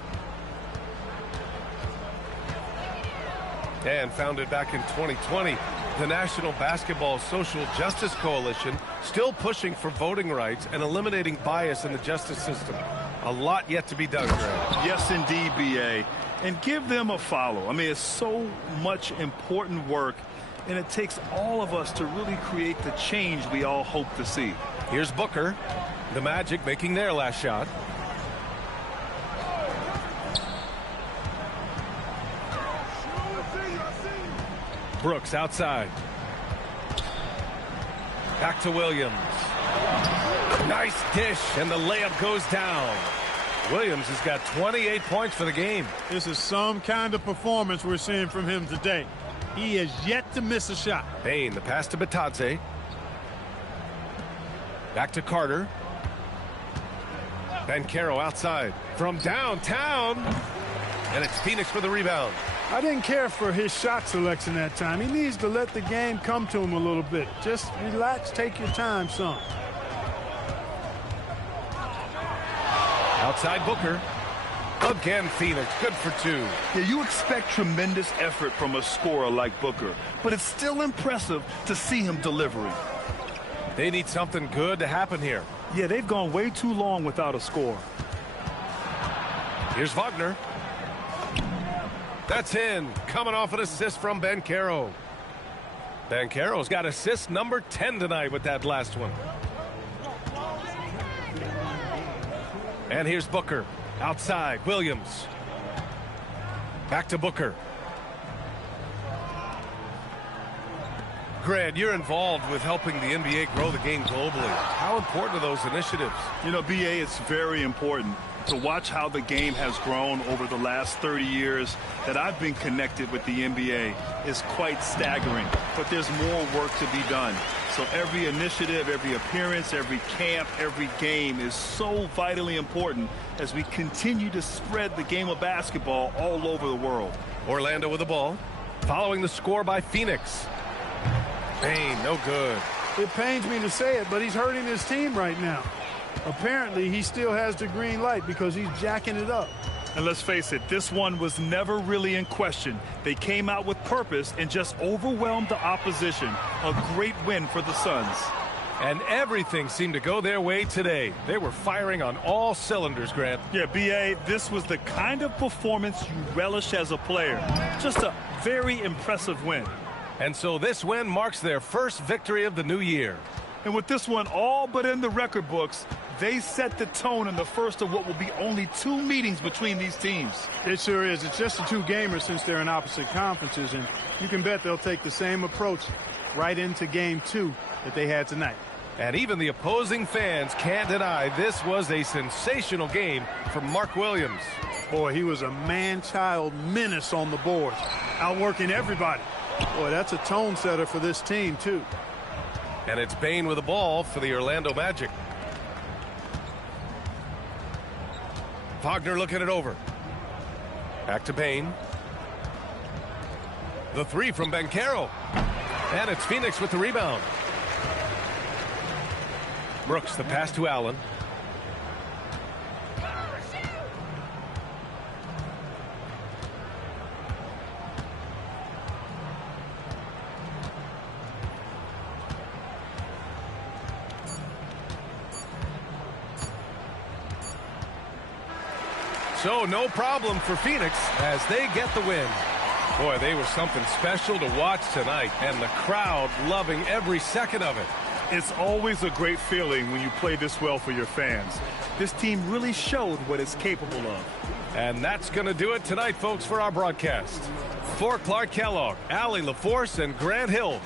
And founded back in 2020, the National Basketball Social Justice Coalition still pushing for voting rights and eliminating bias in the justice system. A lot yet to be done, Greg. Yes, indeed, B.A. And give them a follow. I mean, it's so much important work, and it takes all of us to really create the change we all hope to see. Here's Booker. The Magic making their last shot. Brooks outside. Back to Williams. Nice dish, and the layup goes down. Williams has got 28 points for the game. This is some kind of performance we're seeing from him today. He has yet to miss a shot. Payne, the pass to Batadze. Back to Carter. Banchero outside. From downtown. And it's Phoenix for the rebound. I didn't care for his shot selection that time. He needs to let the game come to him a little bit. Just relax, take your time, son. Outside Booker. Again, Phoenix. Good for 2. Yeah, you expect tremendous effort from a scorer like Booker, but it's still impressive to see him delivering. They need something good to happen here. Yeah, they've gone way too long without a score. Here's Wagner. That's in. Coming off an assist from Banchero. Banchero's got assist number 10 tonight with that last one. And here's Booker. Outside, Williams. Back to Booker. Grant, you're involved with helping the NBA grow the game globally. How important are those initiatives? You know, B.A., it's very important to watch how the game has grown over the last 30 years that I've been connected with the NBA is quite staggering. But there's more work to be done. So every initiative, every appearance, every camp, every game is so vitally important as we continue to spread the game of basketball all over the world. Orlando with the ball. Following the score by Phoenix. Payne, no good. It pains me to say it, but he's hurting his team right now. Apparently, he still has the green light because he's jacking it up. And let's face it, this one was never really in question. They came out with purpose and just overwhelmed the opposition. A great win for the Suns. And everything seemed to go their way today. They were firing on all cylinders, Grant. Yeah, B.A., this was the kind of performance you relish as a player. Just a very impressive win. And so this win marks their first victory of the new year. And with this one all but in the record books, they set the tone in the first of what will be only 2 meetings between these teams. It sure is. It's just a 2-gamer since they're in opposite conferences, and you can bet they'll take the same approach right into game 2 that they had tonight. And even the opposing fans can't deny this was a sensational game from Mark Williams. Boy, he was a man-child menace on the boards, outworking everybody. Boy, that's a tone setter for this team, too. And it's Payne with the ball for the Orlando Magic. Wagner looking it over. Back to Payne. The 3 from Banchero. And it's Phoenix with the rebound. Brooks, the pass to Allen. So no problem for Phoenix as they get the win. Boy, they were something special to watch tonight, and the crowd loving every second of it. It's always a great feeling when you play this well for your fans. This team really showed what it's capable of. And that's going to do it tonight, folks, for our broadcast. For Clark Kellogg, Allie LaForce, and Grant Hill,